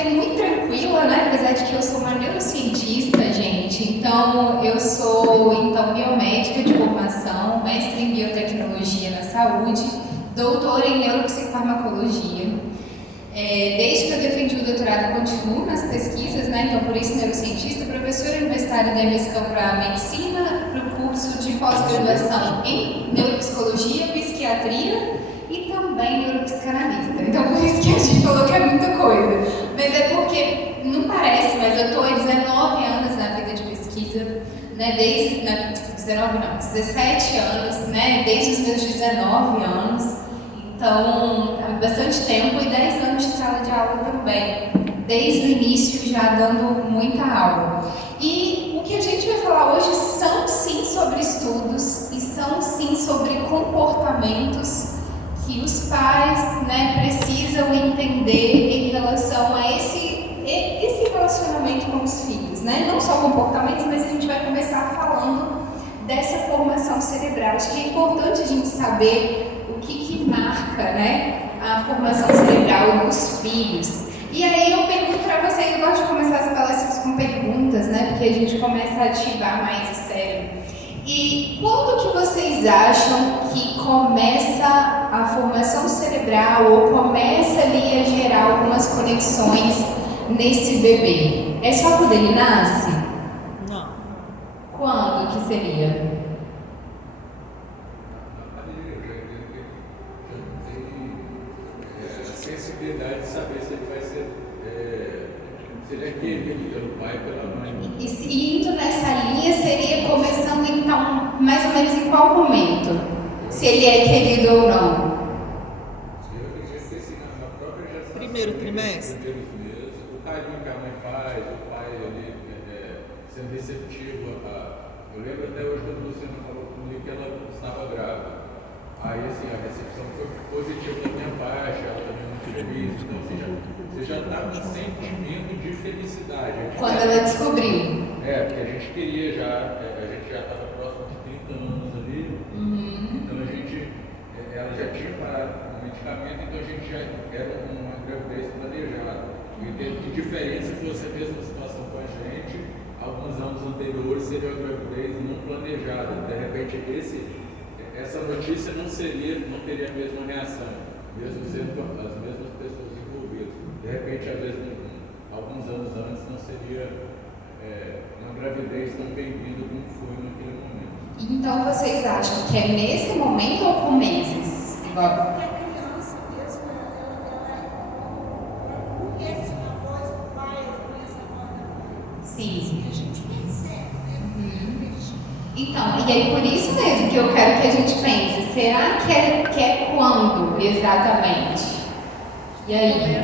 ser muito tranquila, né? Apesar de que eu sou uma neurocientista, gente. Então, eu sou biomédica de formação, mestre em biotecnologia na saúde, doutora em neuropsicofarmacologia. Desde que eu defendi o doutorado, continuo nas pesquisas, né? Então, por isso, neurocientista, professora universitária da EMESCAM para medicina, para o curso de pós-graduação em neuropsicologia, psiquiatria e também neuropsicanalista. Então, por isso que a gente falou que é muita coisa. Mas é porque, não parece, mas eu estou há 19 anos na vida de pesquisa, né? 17 anos, né? Desde os meus 19 anos. Então, há bastante tempo e 10 anos de sala de aula também. Desde o início já dando muita aula. E o que a gente vai falar hoje são sim sobre estudos e são sim sobre comportamentos que os pais, né, precisam entender em relação a esse relacionamento com os filhos, né? Não só comportamentos, mas a gente vai começar falando dessa formação cerebral. Acho que é importante a gente saber o que marca, né, a formação cerebral dos filhos. E aí eu pergunto para vocês, eu gosto de começar as palestras com perguntas, né, porque a gente começa a ativar mais o cérebro. E quando que vocês acham que começa a formação cerebral ou começa ali a gerar algumas conexões nesse bebê? É só quando ele nasce? Não. Quando que seria? Sensibilidade de saber se ele vai ser, se ele é querido pelo pai ou pela mãe. E indo nessa linha, seria começando então, mais ou menos em qual momento? Se ele é querido ou não? Eu acredito que assim, na própria gestação. Primeiro trimestre. Primeiros meses, o carinho que a mãe faz, o pai ali sendo receptivo a. Eu lembro até hoje quando a Luciana falou comigo que ela estava grávida. Aí assim, a recepção foi positiva da minha parte, ela também muito feliz, então você já está com um sentimento de felicidade. Quando ela descobriu. Porque a gente queria já, a gente já estava próximo de 30 anos ali, então ela já tinha parado com o medicamento, então a gente já era uma gravidez planejada. E que diferença fosse a mesma situação com a gente, alguns anos anteriores seria uma gravidez não planejada, de repente essa notícia não teria a mesma reação, mesmo sendo as mesmas pessoas envolvidas. De repente, às vezes, alguns anos antes, não seria uma gravidez tão bem-vinda como foi naquele momento. Então, vocês acham que é nesse momento ou com meses? Porque a criança mesmo, ela conhece a voz do pai, ela conhece a voz da mãe. Sim. A gente percebe, né? Então, e é por isso mesmo que eu quero que a gente pense, será que é quando exatamente? E aí?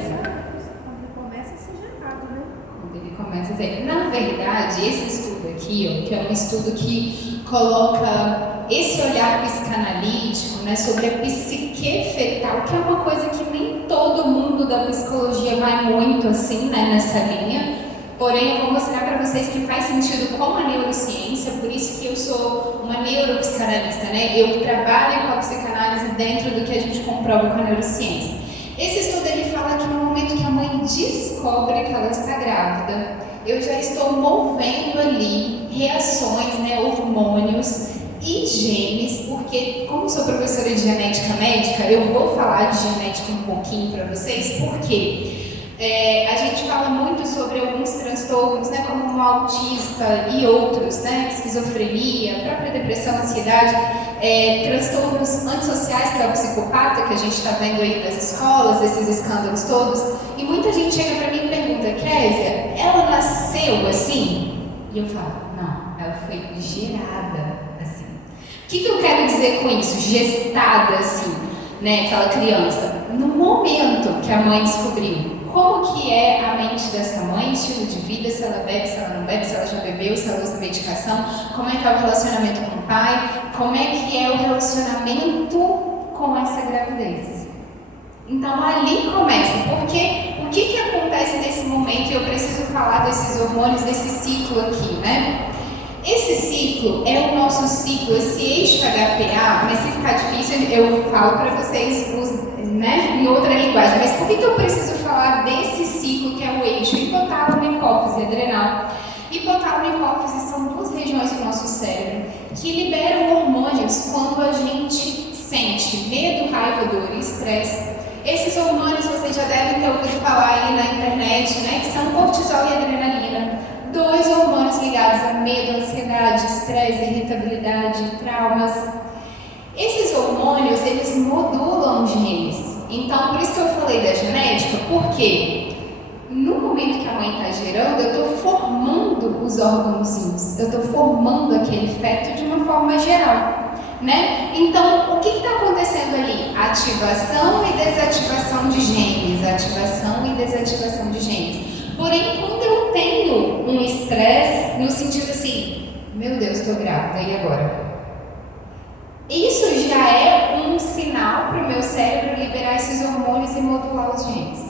Quando começa a ser gerado, né? Quando ele começa a ser... Na verdade, esse estudo aqui, que é um estudo que coloca esse olhar psicanalítico, né, sobre a psique fetal, que é uma coisa que nem todo mundo da psicologia vai muito assim, né, nessa linha. Porém, eu vou mostrar para vocês que faz sentido com a neurociência, por isso que eu sou uma neuropsicanalista, né? Eu trabalho com a psicanálise dentro do que a gente comprova com a neurociência. Esse estudo ele fala que no momento que a mãe descobre que ela está grávida, eu já estou movendo ali reações, né, hormônios e genes, porque como sou professora de genética médica, eu vou falar de genética um pouquinho para vocês, por quê? A gente fala muito sobre alguns transtornos, né, como o autista e outros, né, esquizofrenia, própria depressão, ansiedade, transtornos antissociais, que é o psicopata, que a gente está vendo aí nas escolas, esses escândalos todos, e muita gente chega para mim e pergunta, Késia, ela nasceu assim? E eu falo, não, ela foi gerada assim. O que eu quero dizer com isso? Gestada assim, né, aquela criança. No momento que a mãe descobriu como que é a mente dessa mãe, estilo de vida, se ela bebe, se ela não bebe, se ela já bebeu, se ela usa medicação, como é que é o relacionamento com o pai, como é que é o relacionamento com essa gravidez. Então ali começa, porque o que acontece nesse momento, e eu preciso falar desses hormônios, desse ciclo aqui, né? Esse ciclo é o nosso ciclo, esse eixo HPA, mas se ficar difícil eu falo para vocês, né, em outra linguagem, mas por que eu preciso falar desse ciclo que é o são duas regiões do nosso cérebro que liberam hormônios quando a gente sente medo, raiva, dor e estresse. Esses hormônios vocês já devem ter ouvido falar aí na internet, né? Que são cortisol e adrenalina. Dois hormônios ligados a medo, ansiedade, estresse, irritabilidade, traumas. Esses hormônios, eles modulam os genes. Então, por isso que eu falei da genética, porque no momento que a mãe está gerando, eu estou formando os órgãozinhos, eu estou formando aquele feto de uma forma geral, né? Então, o que está acontecendo ali? Ativação e desativação de genes, ativação e desativação de genes. Porém, quando eu tenho um estresse, no sentido assim, meu Deus, estou grávida, e agora? Isso já é um sinal para o meu cérebro liberar esses hormônios e modular os genes.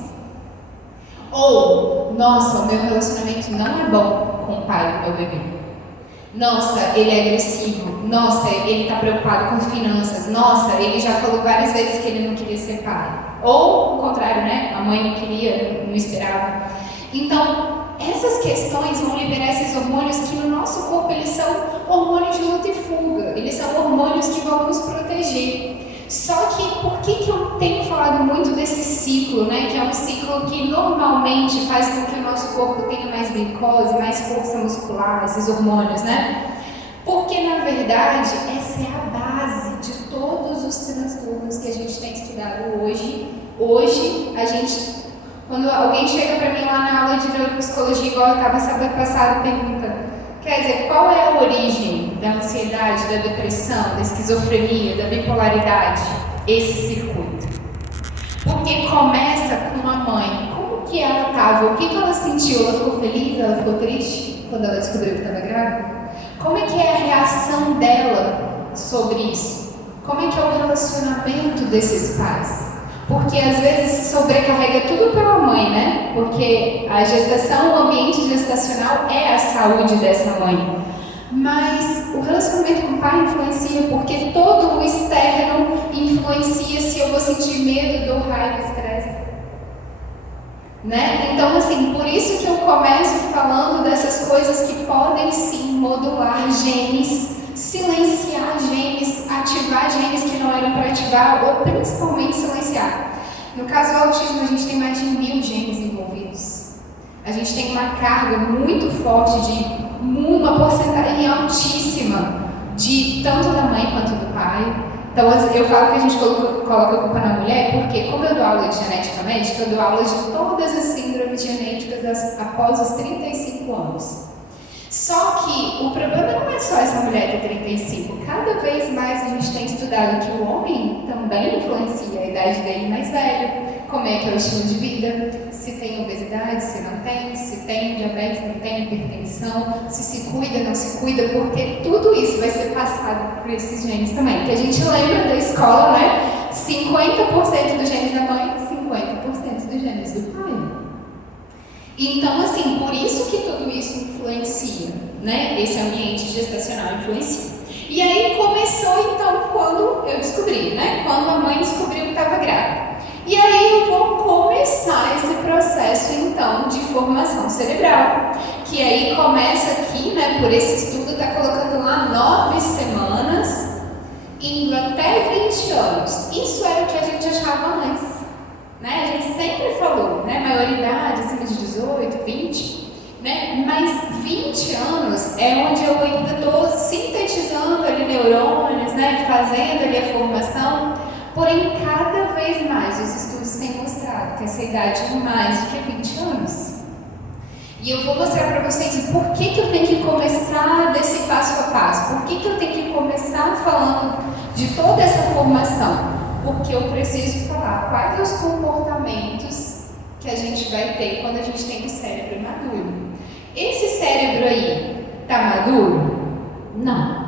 Ou, nossa, o meu relacionamento não é bom com o pai do meu bebê. Nossa, ele é agressivo. Nossa, ele está preocupado com finanças. Nossa, ele já falou várias vezes que ele não queria ser pai. Ou o contrário, né? A mãe não queria, não esperava. Então, essas questões vão liberar esses hormônios que no nosso corpo eles são hormônios de luta e fuga. Eles são hormônios que vão nos proteger. Só que, por que eu tenho falado muito desse ciclo, né? Que é um ciclo que normalmente faz com que o nosso corpo tenha mais glicose, mais força muscular, esses hormônios, né? Porque, na verdade, essa é a base de todos os transtornos que a gente tem estudado hoje. Hoje, a gente... Quando alguém chega para mim lá na aula de neuropsicologia, igual eu estava sábado passado, pergunta, quer dizer, qual é a origem da ansiedade, da depressão, da esquizofrenia, da bipolaridade? Esse circuito. Porque começa com a mãe. Como que ela estava? O que ela sentiu? Ela ficou feliz? Ela ficou triste quando ela descobriu que estava grávida? Como é que é a reação dela sobre isso? Como é que é o relacionamento desses pais? Porque às vezes sobrecarrega tudo pela mãe, né? Porque a gestação, o ambiente gestacional é a saúde dessa mãe. Mas o relacionamento com o pai influencia, porque todo o externo influencia se eu vou sentir medo, dor, raiva, estresse. Né? Então, assim, por isso que eu começo falando dessas coisas que podem sim modular genes, silenciar genes, ativar genes que não eram para ativar, ou principalmente silenciar. No caso do autismo, a gente tem mais de 1000 genes envolvidos. A gente tem uma carga muito forte de uma porcentagem altíssima de tanto da mãe quanto do pai. Então, eu falo que a gente coloca a culpa na mulher, porque como eu dou aula de genética médica, eu dou aula de todas as síndromes genéticas após os 35 anos. Só que o problema não é só essa mulher ter 35. Cada vez mais a gente tem estudado que o homem também influencia a idade dele mais velho, como é que é o estilo de vida, se tem obesidade, se não tem, se tem diabetes, não tem hipertensão, se cuida, não se cuida, porque tudo isso vai ser passado por esses genes também. Que a gente lembra da escola, né? 50% dos genes da mãe, 50% dos genes do pai. Então, assim, por isso que tudo isso influencia, né? Esse ambiente gestacional influencia. E aí começou, então, quando eu descobri, né? Quando a mãe descobriu que estava grávida. E aí eu vou começar esse processo, então, de formação cerebral. Que aí começa aqui, né? Por esse estudo, tá colocando lá 9 semanas, indo até 20 anos. Isso era o que a gente achava antes. Né? A gente sempre falou, né? Maioridade acima de 18, 20, né? Mas 20 anos é onde eu ainda estou sintetizando ali neurônios, né? Fazendo ali a formação. Porém, cada vez mais os estudos têm mostrado que essa idade é mais do que 20 anos. E eu vou mostrar para vocês por que eu tenho que começar desse passo a passo. Por que eu tenho que começar falando de toda essa formação. Porque eu preciso falar quais os comportamentos que a gente vai ter quando a gente tem um cérebro maduro. Esse cérebro aí está maduro? Não.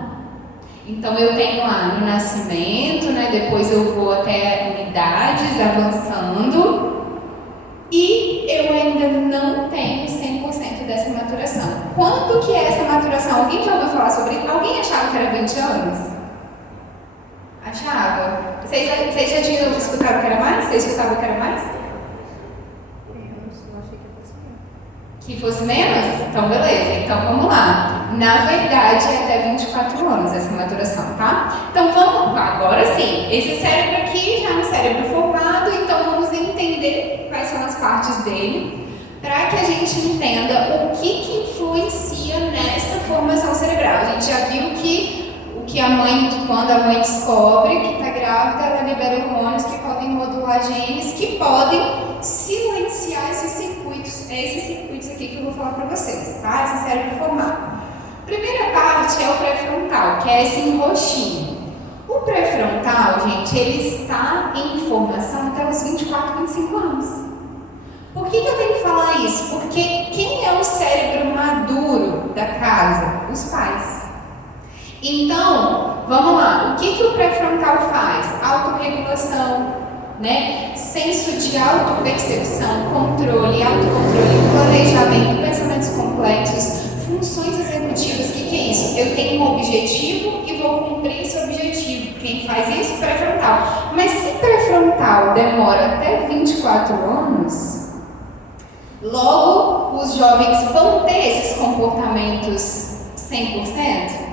Então eu tenho lá no nascimento, né? Depois eu vou até unidades avançando e eu ainda não tenho 100% dessa maturação. Quando que é essa maturação? Alguém já ouviu falar sobre isso? Alguém achava que era 20 anos? Achava? Vocês já tinham escutado que era mais? Vocês escutavam que era mais? Eu achei que fosse Que fosse menos? Então, beleza. Então, vamos lá. Na verdade, é até 24 anos essa maturação, tá? Então, vamos lá. Agora sim. Esse cérebro aqui já é um cérebro formado, então vamos entender quais são as partes dele, para que a gente entenda o que influencia nessa formação cerebral. A gente já viu que quando a mãe descobre que está grávida, ela libera hormônios que podem modular genes, que podem silenciar esses circuitos aqui que eu vou falar para vocês, tá? Esse cérebro formado. Primeira parte é o pré-frontal, que é esse enroxinho. O pré-frontal, gente, ele está em formação até os 24, 25 anos. Por que eu tenho que falar isso? Porque quem é o cérebro maduro da casa? Os pais. Então, vamos lá. O que o pré-frontal faz? Autorregulação, né? Senso de autopercepção, controle, autocontrole, planejamento, pensamentos complexos, funções executivas. O que é isso? Eu tenho um objetivo e vou cumprir esse objetivo. Quem faz isso? Pré-frontal. Mas se pré-frontal demora até 24 anos, logo os jovens vão ter esses comportamentos 100%?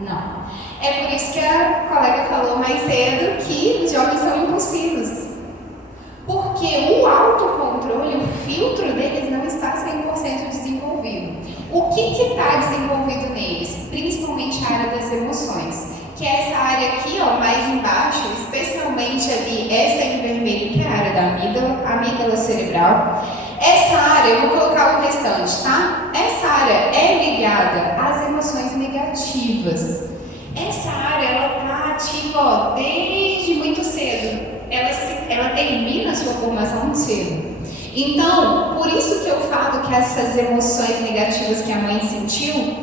Não. É por isso que a colega falou mais cedo que os jovens são impulsivos. Porque o autocontrole, o filtro deles não está 100% desenvolvido. O que está desenvolvido neles? Principalmente a área das emoções. Que é essa área aqui, ó, mais embaixo, especialmente ali, essa em vermelho, que é a área da amígdala cerebral. Essa área, eu vou colocar o restante, tá? Essa área é ligada às emoções negativas. Essa área, ela está ativa, ó, desde muito cedo. Ela termina a sua formação muito cedo. Então, por isso que eu falo que essas emoções negativas que a mãe sentiu,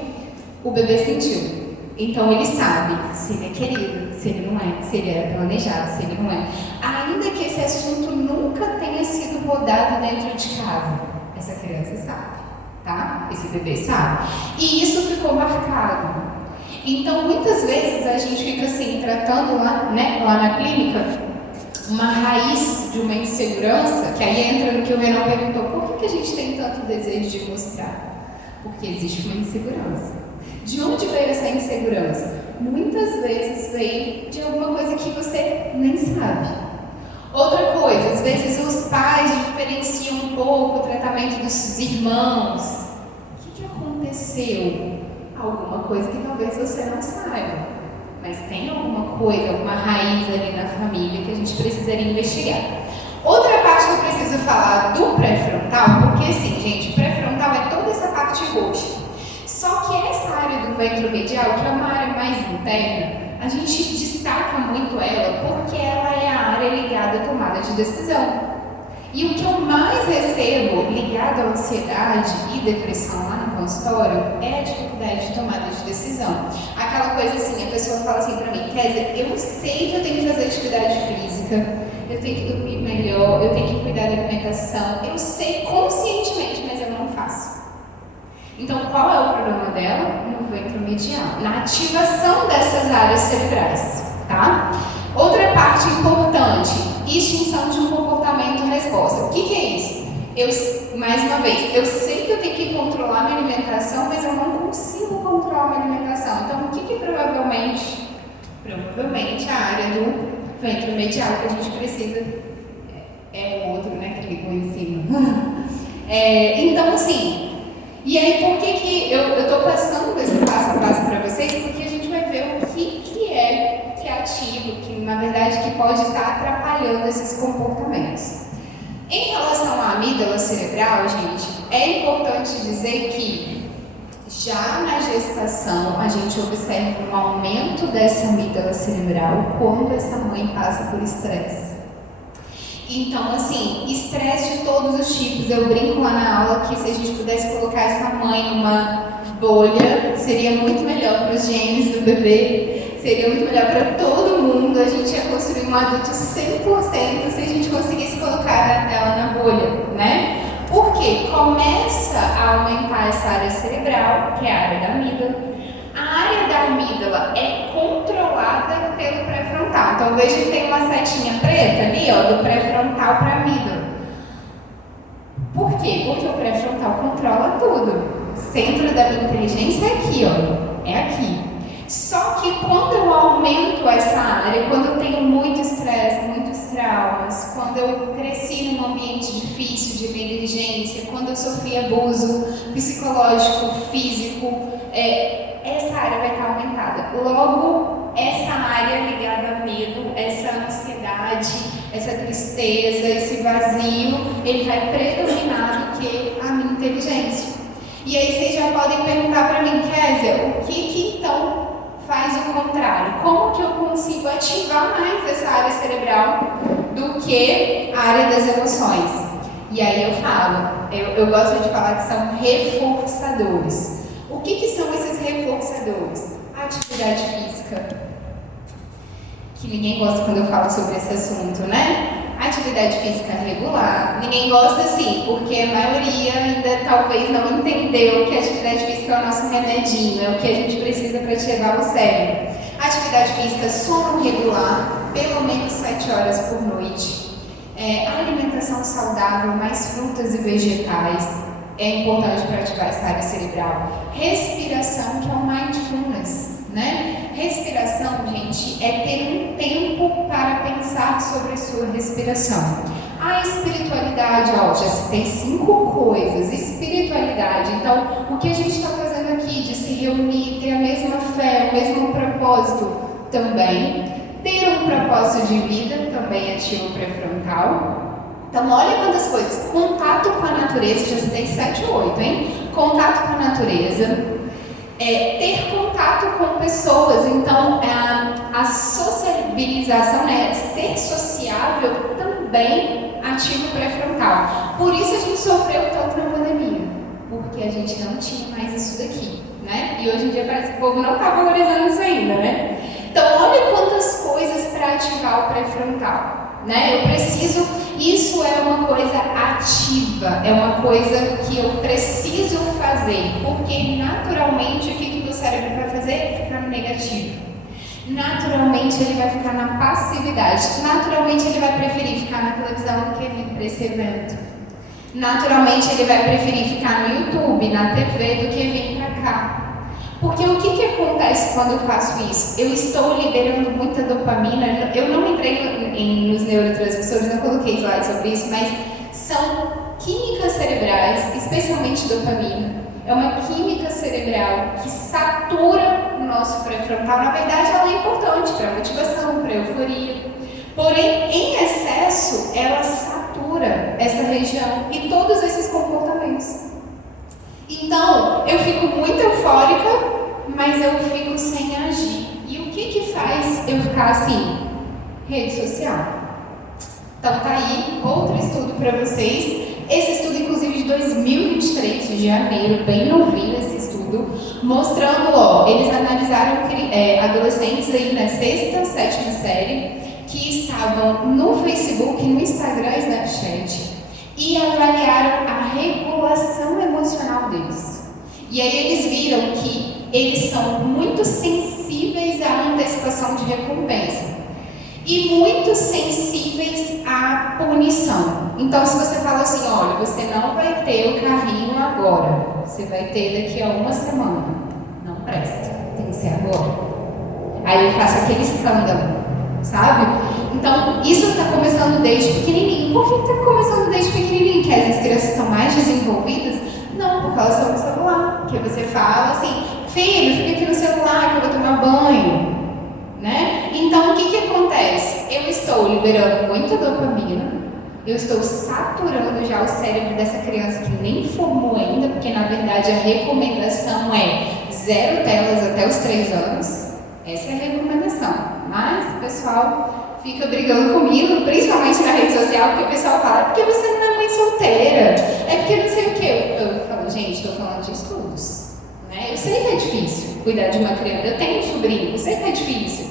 o bebê sentiu. Então, ele sabe se ele é querido, se ele não é, se ele era planejado, se ele não é. Ainda que esse assunto nunca tenha sido rodado dentro de casa, essa criança sabe, tá? Esse bebê sabe. E isso ficou marcado. Então, muitas vezes a gente fica assim, tratando lá na clínica, uma raiz de uma insegurança, que aí entra no que o Renan perguntou, por que a gente tem tanto desejo de mostrar? Porque existe uma insegurança. De onde veio essa insegurança? Muitas vezes vem de alguma coisa que você nem sabe. Outra coisa, às vezes os pais diferenciam um pouco o tratamento dos irmãos. O que aconteceu? Alguma coisa que talvez você não saiba. Mas tem alguma coisa, alguma raiz ali na família que a gente precisaria investigar. Outra parte que eu preciso falar do pré-frontal, porque assim, gente, pré-frontal é toda essa parte roxa. Só que essa área do ventromedial, que é uma área mais interna, a gente destaca muito ela porque ela é a área ligada à tomada de decisão. E o que eu mais recebo ligado à ansiedade e depressão lá no consultório é a dificuldade de tomada de decisão. Aquela coisa assim, a pessoa fala assim pra mim, Kézia, eu sei que eu tenho que fazer atividade física, eu tenho que dormir melhor, eu tenho que cuidar da alimentação, eu sei conscientemente, mas eu não faço. Então, qual é o problema dela? No ventromedial, na ativação dessas áreas cerebrais, tá? Outra parte importante, extinção de um comportamento-resposta. O que é isso? Mais uma vez, eu sei que eu tenho que controlar minha alimentação, mas eu não consigo controlar minha alimentação. Então, o que provavelmente a área do ventromedial que a gente precisa é o outro, né, que ligou em cima. Então, assim, e aí por que eu estou passando esse passo a passo para vocês? Porque a gente vai ver o que é ativo, que na verdade que pode estar atrapalhando esses comportamentos. Em relação à amígdala cerebral, gente, é importante dizer que já na gestação a gente observa um aumento dessa amígdala cerebral quando essa mãe passa por estresse. Então, assim, estresse de todos os tipos. Eu brinco lá na aula que se a gente pudesse colocar essa mãe numa bolha, seria muito melhor para os genes do bebê, seria muito melhor para todo mundo. A gente ia construir um adulto 100% se a gente conseguisse colocar ela na bolha, né? Porque começa a aumentar essa área cerebral, que é a área da amígdala. A área da amígdala é controlada pelo pré-frontal. Então, veja que tem uma setinha preta ali, ó, do pré-frontal para a amígdala. Por quê? Porque o pré-frontal controla tudo. O centro da minha inteligência é aqui, ó. É aqui. Só que quando eu aumento essa área, quando eu tenho muito estresse, muitos traumas, quando eu cresci num ambiente difícil de emergência, quando eu sofri abuso psicológico, físico, essa área vai estar aumentada. Logo, essa área ligada a medo, essa ansiedade, essa tristeza, esse vazio, ele vai predominar do que a minha inteligência. E aí vocês já podem perguntar para mim, Kézia, o que então faz o contrário? Como que eu consigo ativar mais essa área cerebral do que a área das emoções? E aí eu falo, eu gosto de falar que são reforçadores. O que são esses reforçadores? Atividade física. Que ninguém gosta quando eu falo sobre esse assunto, né? Atividade física regular. Ninguém gosta sim, porque a maioria ainda talvez não entendeu que a atividade física é o nosso remedinho, é o que a gente precisa para ativar o cérebro. Atividade física, sono regular, pelo menos 7 horas por noite. Alimentação saudável, mais frutas e vegetais, é importante para ativar essa área cerebral. Respiração, que é o mindfulness, né? Respiração, gente, é ter um tempo para pensar sobre a sua respiração. A espiritualidade, ó, já citei 5 coisas. Espiritualidade, então, o que a gente está fazendo aqui de se reunir, ter a mesma fé, o mesmo propósito, também. Ter um propósito de vida, também ativa o pré-frontal. Então, olha quantas coisas. Contato com a natureza, já citei 7 ou 8, hein? Contato com a natureza. Ter contato com pessoas, então a sociabilização, né, ser sociável também ativa o pré-frontal. Por isso a gente sofreu tanto na pandemia, porque a gente não tinha mais isso daqui, né? E hoje em dia parece que o povo não está valorizando isso ainda, né? Então olha quantas coisas para ativar o pré-frontal, né? Eu preciso, isso é uma coisa ativa, é uma coisa que eu preciso fazer, porque naturalmente o que o meu cérebro vai fazer? Ficar no negativo. Naturalmente ele vai ficar na passividade. Naturalmente ele vai preferir ficar na televisão do que vir para esse evento. Naturalmente ele vai preferir ficar no YouTube, na TV, do que vir para cá. Porque o que acontece quando eu faço isso? Eu estou liberando muita dopamina. Eu não entrei nos neurotransmissores, não coloquei slide sobre isso, mas são químicas cerebrais, especialmente dopamina. É uma química cerebral que satura o nosso pré-frontal. Na verdade, ela é importante para a motivação, para a euforia. Porém, em excesso, ela satura essa região e todos esses comportamentos. Então, eu fico muito eufórica, mas eu fico sem agir. E o que faz eu ficar assim? Rede social. Então tá aí outro estudo para vocês. Esse estudo, inclusive, de 2023, de janeiro, bem novinho esse estudo, mostrando, ó, eles analisaram adolescentes aí na 6ª, 7ª série, que estavam no Facebook, no Instagram e Snapchat, e avaliaram a regulação emocional deles. E aí eles viram que eles são muito sensíveis à antecipação de recompensa e muito sensíveis à punição. Então, se você fala assim, olha, você não vai ter o carrinho agora, você vai ter daqui a 1 semana, não presta, tem que ser agora. Aí eu faço aquele escândalo, sabe? Então, isso está começando desde pequenininho. Por que está começando desde pequenininho? Que as crianças estão mais desenvolvidas? Não, porque elas estão no celular. Porque você fala assim, filho, fica aqui no celular que eu vou tomar banho. Né? Então, o que acontece? Eu estou liberando muita dopamina, eu estou saturando já o cérebro dessa criança que nem formou ainda, porque na verdade a recomendação é 0 telas até os 3 anos. Essa é a recomendação. Mas o pessoal fica brigando comigo, principalmente na rede social, porque o pessoal fala, porque você não é mãe solteira, é porque não sei o quê. Eu falo, gente, estou falando de estudos. Né? Eu sei que é difícil cuidar de uma criança, eu tenho um sobrinho, eu sei que é difícil,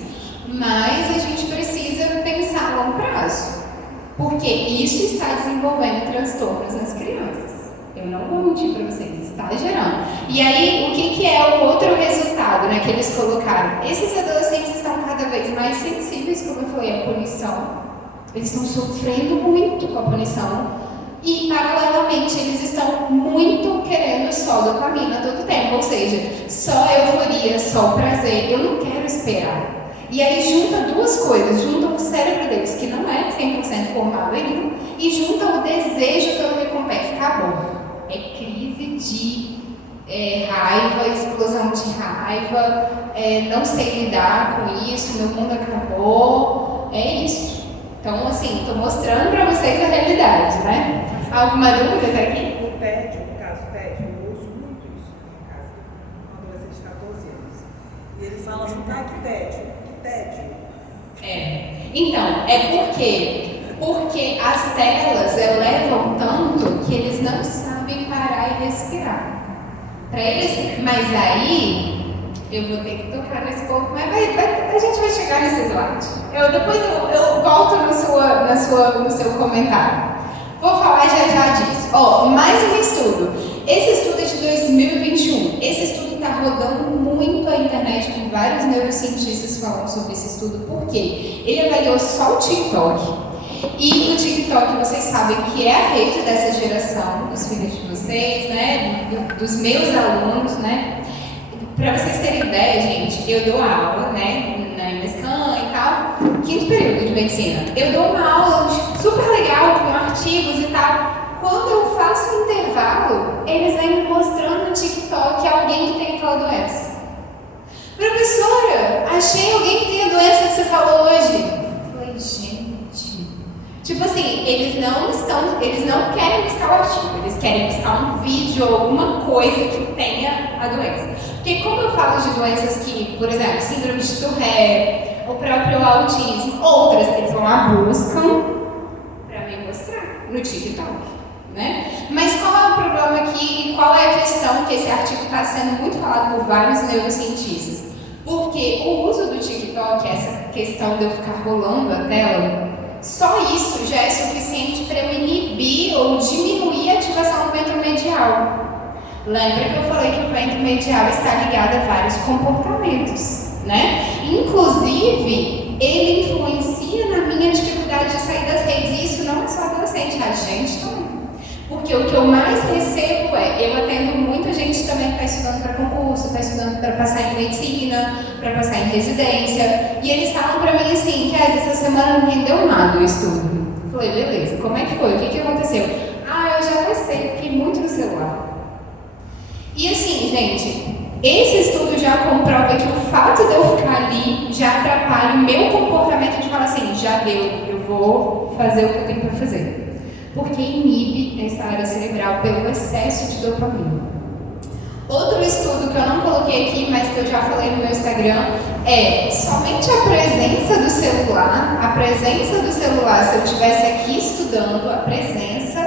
mas a gente precisa pensar a longo prazo, porque isso está desenvolvendo transtornos nas crianças. Eu não vou mentir para vocês, está gerando. E aí, o que é o outro resultado, né, que eles colocaram? Esses adolescentes estão cada vez mais sensíveis, como eu falei, à punição. Eles estão sofrendo muito com a punição. E, paralelamente, eles estão muito querendo só dopamina todo o tempo, ou seja, só euforia, só prazer. Eu não quero esperar. E aí junta duas coisas, junta o cérebro deles, que não é 100% formado ainda, e junta o desejo pela recompensa. Acabou. É crise de raiva, explosão de raiva, não sei lidar com isso, meu mundo acabou. É isso. Então, assim, estou mostrando para vocês a realidade, né? Alguma dúvida até aqui? O tédio, no caso, o tédio, eu ouço muito isso na minha casa, um adolescente de 14 anos. E ele fala assim, que tédio, que tédio. Então, porque as telas elevam tanto que eles não sabem parar e respirar. Para eles, mas aí eu vou ter que tocar nesse ponto, mas a gente vai chegar nesse slide. Depois eu volto no seu comentário. Vou falar já disso. Mais um estudo. Esse estudo é de 2021. Esse estudo está rodando muito a internet com vários neurocientistas falando sobre esse estudo. Por quê? Ele avaliou só o TikTok. E o TikTok, vocês sabem que é a rede dessa geração, dos filhos de vocês, né? Dos meus alunos, né? Para vocês terem ideia, gente, eu dou aula, né? Na Unescan e tal, 5º período de medicina. Eu dou uma aula super legal com artigos e tal. Quando eu faço um intervalo, eles vêm me mostrando no TikTok alguém que tem aquela doença. Professora, achei alguém que tem a doença que você falou hoje. Eu falei, gente. Tipo assim, eles não querem buscar o artigo, eles querem buscar um vídeo ou alguma coisa que tenha a doença. Porque como eu falo de doenças que, por exemplo, síndrome de Tourette, o próprio autismo, outras, eles vão lá buscam para me mostrar no TikTok, né? Mas qual é o problema aqui e qual é a questão que esse artigo está sendo muito falado por vários neurocientistas? Porque o uso do TikTok, essa questão de eu ficar rolando a tela, só isso já é suficiente para eu inibir ou diminuir a ativação do ventro medial. Lembra que eu falei que o ventro medial está ligado a vários comportamentos, né? Inclusive, ele influencia na minha dificuldade de sair das redes. E isso não é só adolescente, a gente também. Porque o que eu mais recebo eu atendo muita gente também que está estudando para concurso, está estudando para passar em medicina, para passar em residência. E eles falam para mim assim, que essa semana não rendeu nada o estudo. Eu falei, beleza, como é que foi? O que aconteceu? Eu já passei, fiquei muito no celular. E assim, gente, esse estudo já comprova que o fato de eu ficar ali já atrapalha o meu comportamento de falar assim, já deu, eu vou fazer o que eu tenho para fazer. Porque inibe essa área cerebral pelo excesso de dopamina. Outro estudo que eu não coloquei aqui, mas que eu já falei no meu Instagram, é somente a presença do celular, se eu estivesse aqui estudando, a presença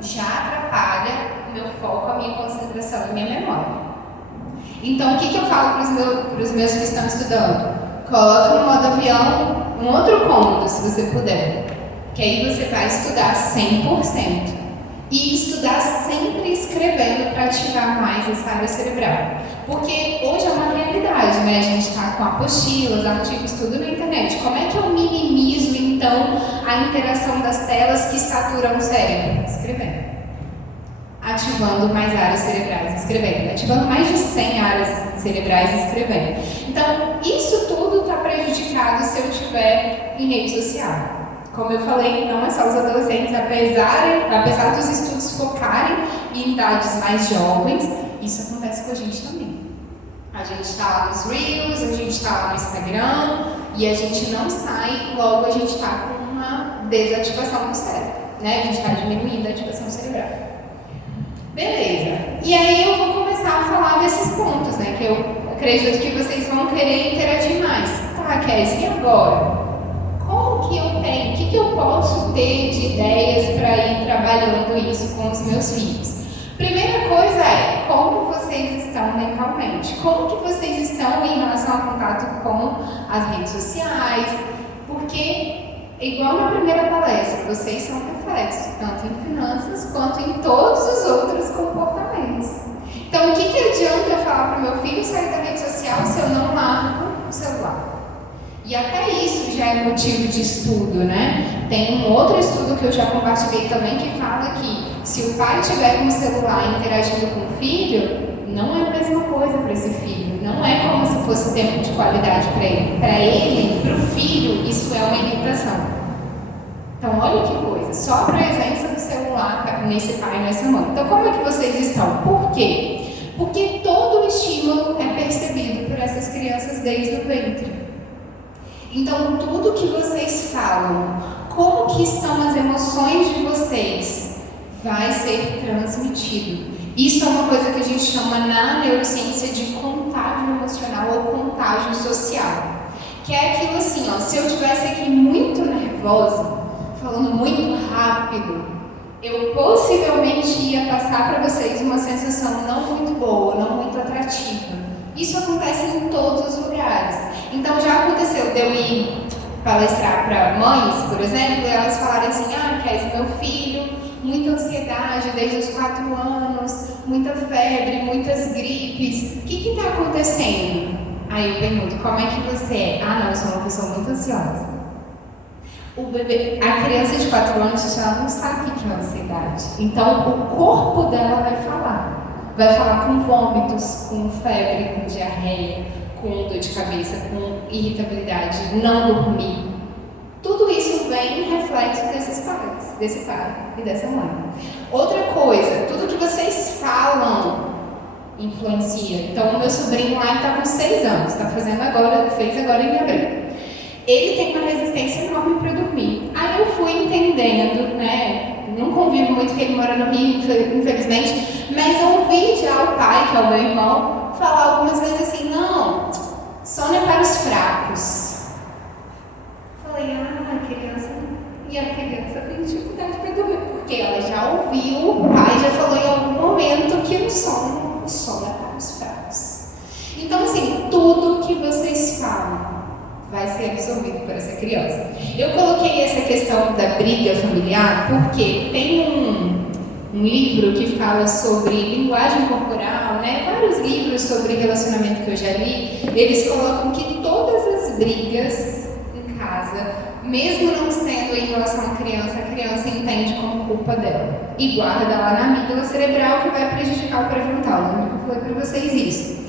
já atrapalha o meu foco, a minha concentração e a minha memória. Então, o que eu falo para os meus que estão estudando? Coloca no modo avião um outro cômodo, se você puder. Que aí você vai estudar 100%. E estudar sempre escrevendo para ativar mais essa área cerebral. Porque hoje é uma realidade, né? A gente está com apostilas, artigos, tudo na internet. Como é que eu minimizo, então, a interação das telas que saturam o cérebro? Escrevendo. Ativando mais áreas cerebrais, escrevendo. Ativando mais de 100 áreas cerebrais, escrevendo. Então, isso tudo está prejudicado se eu estiver em rede social. Como eu falei, não é só os adolescentes, apesar dos estudos focarem em idades mais jovens, isso acontece com a gente também. A gente está lá nos Reels, a gente está lá no Instagram e a gente não sai, logo a gente está com uma desativação do cérebro, né? A gente está diminuindo a ativação cerebral. Beleza. E aí eu vou começar a falar desses pontos, né? Que eu acredito que vocês vão querer interagir mais. Tá, Kézia, e agora? Como que eu tenho? O que eu posso ter de ideias para ir trabalhando isso com os meus filhos? Primeira coisa é como vocês estão mentalmente. Como que vocês estão em relação ao contato com as redes sociais? Porque, igual na primeira palestra, vocês são reflexos, tanto em finanças quanto em todos os outros comportamentos. Então, o que adianta eu falar para o meu filho sair da rede social se eu não largo o celular? E até isso já é motivo de estudo, né? Tem um outro estudo que eu já compartilhei também que fala que Se o pai estiver com o celular interagindo com o filho, não é a mesma coisa para esse filho. Não é como se fosse tempo de qualidade para ele. Para ele, para o filho, isso é uma irritação. Então, olha que coisa. Só a presença do celular nesse pai e nessa mãe. Então, como é que vocês estão? Por quê? Porque todo o estímulo é percebido por essas crianças desde o ventre. Então, tudo que vocês falam, como que estão as emoções de vocês, vai ser transmitido. Isso é uma coisa que a gente chama na neurociência de contágio emocional ou contágio social. Que é aquilo assim, ó, se eu estivesse aqui muito nervosa, falando muito rápido, eu possivelmente ia passar para vocês uma sensação não muito boa, não muito atrativa. Isso acontece em todos os lugares. Então já aconteceu de eu ir palestrar para mães, por exemplo, e elas falarem assim, Kes, meu filho, muita ansiedade desde os 4 anos, muita febre, muitas gripes, o que está acontecendo? Aí eu pergunto, como é que você é? Não, eu sou uma pessoa muito ansiosa. O bebê, a criança de 4 anos, ela não sabe o que é ansiedade. Então, o corpo dela vai falar. Vai falar com vômitos, com febre, com diarreia, com dor de cabeça, com irritabilidade, não dormir. Tudo isso vem em reflexo desses pais, desse pai e dessa mãe. Outra coisa, tudo que vocês falam influencia. Então, o meu sobrinho lá está com 6 anos, fez agora em abril. Ele tem uma resistência enorme para dormir. Aí eu fui entendendo, né? Não convivo muito porque ele mora no Rio, infelizmente, mas eu ouvi já o pai, que é o meu irmão, falar algumas vezes assim, não, sono é para os fracos. Falei, a criança tem dificuldade para dormir, porque ela já ouviu, o pai já falou em algum momento que o sono é para os fracos. Então, assim, tudo que vocês falam vai ser absorvido por essa criança. Eu coloquei essa questão da briga familiar porque tem um livro que fala sobre linguagem corporal, né? Vários livros sobre relacionamento que eu já li, eles colocam que todas as brigas em casa, mesmo não sendo em relação à criança, a criança entende como culpa dela e guarda lá na amígdala cerebral, que vai prejudicar o pré-frontal. Lembra que eu falei para vocês isso?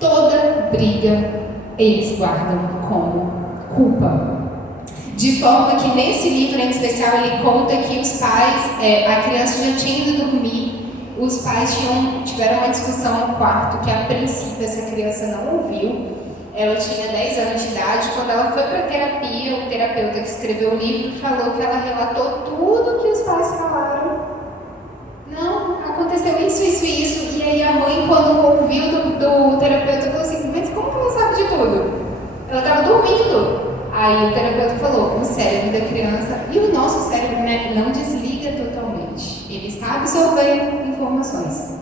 Toda briga eles guardam como culpa. De forma que nesse livro em especial ele conta que os pais, a criança já tinha ido dormir, os pais tiveram uma discussão no quarto que a princípio essa criança não ouviu. Ela tinha 10 anos de idade, quando ela foi para a terapia, o terapeuta que escreveu o livro falou que ela relatou tudo que os pais falaram. Não, aconteceu isso, e aí a mãe, quando ouviu do terapeuta, falou assim, mas como que ela sabe de tudo? Ela estava dormindo. Aí o terapeuta falou, o cérebro da criança, e o nosso cérebro, né, não desliga totalmente, ele está absorvendo informações.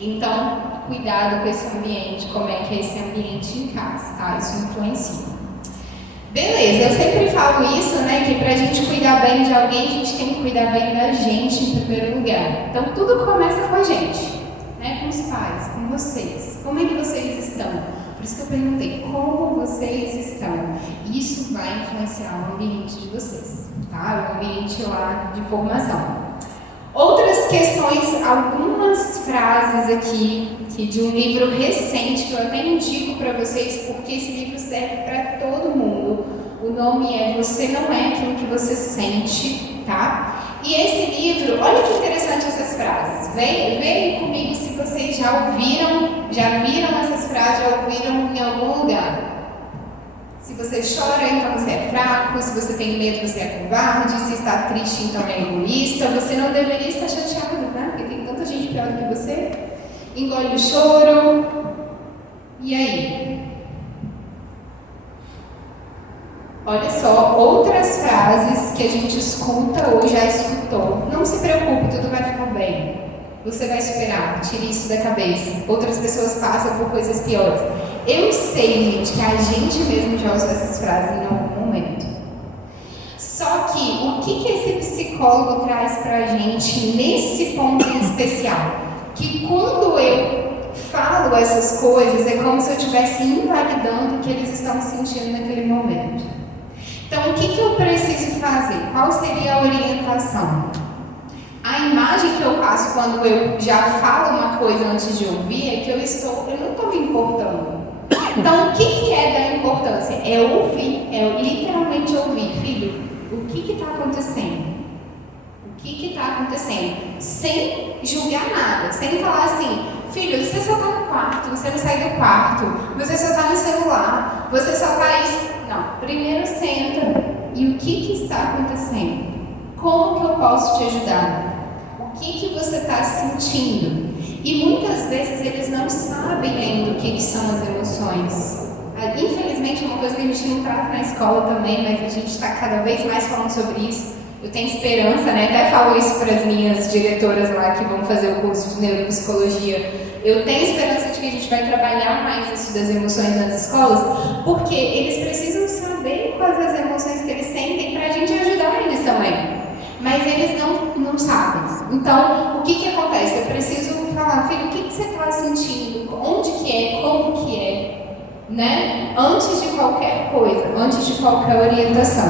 Então, cuidado com esse ambiente, como é que é esse ambiente em casa, tá? Isso influencia. Beleza, eu sempre falo isso, né, que pra gente cuidar bem de alguém, a gente tem que cuidar bem da gente em primeiro lugar. Então, tudo começa com a gente, né, com os pais, com vocês. Como é que vocês estão? Por isso que eu perguntei, como vocês estão? Isso vai influenciar o ambiente de vocês, tá? O ambiente lá de formação. Outras questões, algumas frases aqui de um livro recente que eu até indico para vocês, porque esse livro serve para todo mundo. O nome é Você Não É Aquilo Que Você Sente, tá? E esse livro, olha que interessante essas frases. Vem comigo se vocês já viram essas frases, já ouviram em algum lugar. Se você chora, então você é fraco. Se você tem medo, você é covarde. Se está triste, então é egoísta. Você não deveria estar chateado, né? Porque tem tanta gente pior do que você. Engole o choro. E aí? Olha só, outras frases que a gente escuta ou já escutou. Não se preocupe, tudo vai ficar bem. Você vai superar, tire isso da cabeça. Outras pessoas passam por coisas piores. Eu sei, gente, que a gente mesmo já usou essas frases em algum momento. Só que, o que esse psicólogo traz pra gente nesse ponto em especial? Que quando eu falo essas coisas, é como se eu estivesse invalidando o que eles estão sentindo naquele momento. Então, o que eu preciso fazer? Qual seria a orientação? A imagem que eu passo quando eu já falo uma coisa antes de ouvir é que eu não estou me importando. Então, o que é da importância? É ouvir, é literalmente ouvir. Filho, o que está acontecendo? O que está acontecendo? Sem julgar nada, sem falar assim, filho, você só está no quarto, você não sai do quarto, você só está no celular, você só está isso. Não, primeiro senta. E o que está acontecendo? Como que eu posso te ajudar? O que você está sentindo? E muitas vezes eles não sabem ainda o que são as emoções. Infelizmente é uma coisa que a gente não trata na escola também, mas a gente está cada vez mais falando sobre isso. Eu tenho esperança, né? Até falo isso para as minhas diretoras lá que vão fazer o curso de neuropsicologia. Eu tenho esperança de que a gente vai trabalhar mais isso das emoções nas escolas, porque eles precisam saber quais as emoções que eles sentem para a gente ajudar eles também. Mas eles não sabem. Então, o que acontece? Eu preciso falar, filho, o que você está sentindo? Onde que é? Como que é? Né? Antes de qualquer coisa, antes de qualquer orientação.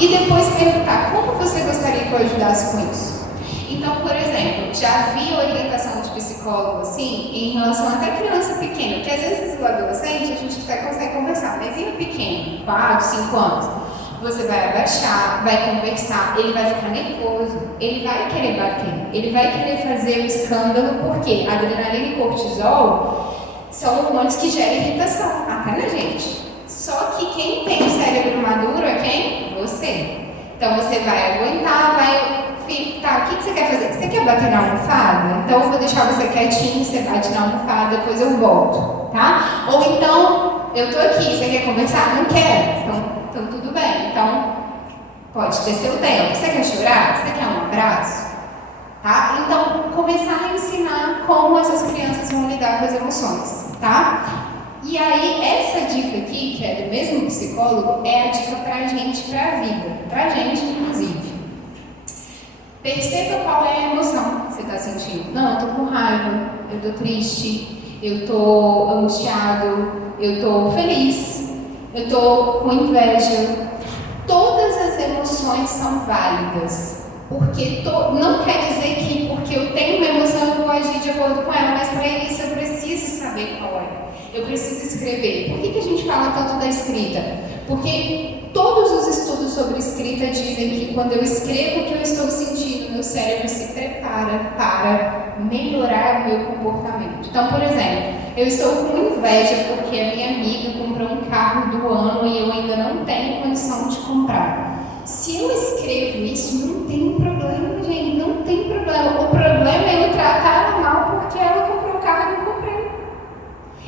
E depois perguntar, como você gostaria que eu ajudasse com isso? Então, por exemplo, já vi orientação de psicólogo assim, em relação até criança pequena, porque às vezes o adolescente a gente até consegue conversar, mas e o pequeno, 4, 5 anos? Você vai abaixar, vai conversar, ele vai ficar nervoso, ele vai querer bater, ele vai querer fazer o escândalo, porque adrenalina e cortisol são hormônios que geram irritação, até na gente. Só que quem tem o cérebro maduro é quem? Você. Então você vai aguentar, tá, o que você quer fazer? Você quer bater na almofada? Então eu vou deixar você quietinho, você bate na almofada, depois eu volto, tá? Ou então, eu tô aqui, você quer conversar? Não quero. Então tudo bem. Então, pode ter seu tempo. Você quer chorar? Você quer um abraço? Tá? Então, começar a ensinar como essas crianças vão lidar com as emoções, tá? E aí, essa dica aqui, que é do mesmo psicólogo, é a dica pra gente, pra vida. Pra gente, inclusive. Perceba qual é a emoção que você está sentindo. Não, eu tô com raiva, eu tô triste, eu tô angustiado, eu tô feliz, eu tô com inveja. Todas as emoções são válidas. Porque não quer dizer que porque eu tenho uma emoção eu vou agir de acordo com ela, mas para isso eu preciso saber qual é. Eu preciso escrever. Por que a gente fala tanto da escrita? Porque todos os estudos sobre escrita dizem que quando eu escrevo o que eu estou sentindo, meu cérebro se prepara para melhorar o meu comportamento. Então, por exemplo, eu estou com inveja porque a minha amiga comprou um carro do ano e eu ainda não tenho condição de comprar. Se eu escrevo isso, não tem problema, gente, não tem problema. O problema é eu tratar ela mal porque ela comprou o carro e eu não comprei.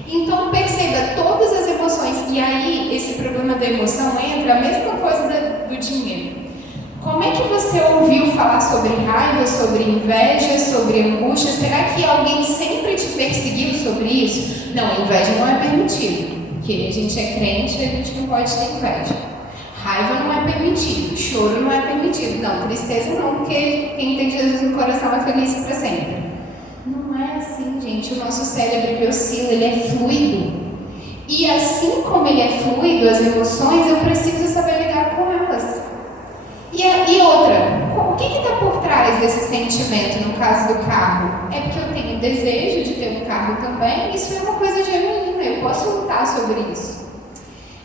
Então perceba todas as emoções, e aí esse problema da emoção entra a mesma coisa do dinheiro. Como é que você ouviu falar sobre raiva, sobre inveja, sobre angústia? Será que alguém sempre te perseguiu sobre isso? Não, inveja não é permitido, porque a gente é crente e a gente não pode ter inveja. Raiva não é permitido, choro não é permitido, não, tristeza não, porque quem tem Jesus no coração é feliz para sempre. Não é assim, gente. O nosso cérebro ele oscila, ele é fluido. E assim como ele é fluido, as emoções, eu preciso saber lidar com elas. E outra, o que está por trás desse sentimento no caso do carro? É porque eu tenho desejo de ter um carro também, isso é uma coisa genuína, eu posso lutar sobre isso.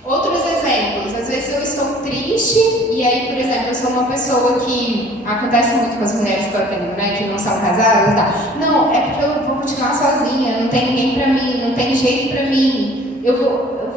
Outros exemplos, às vezes eu estou triste e aí, por exemplo, eu sou uma pessoa que acontece muito com as mulheres que eu atendo, né, que não são casadas, tá? Não, é porque eu vou continuar sozinha, não tem ninguém pra mim, não tem jeito pra mim. Eu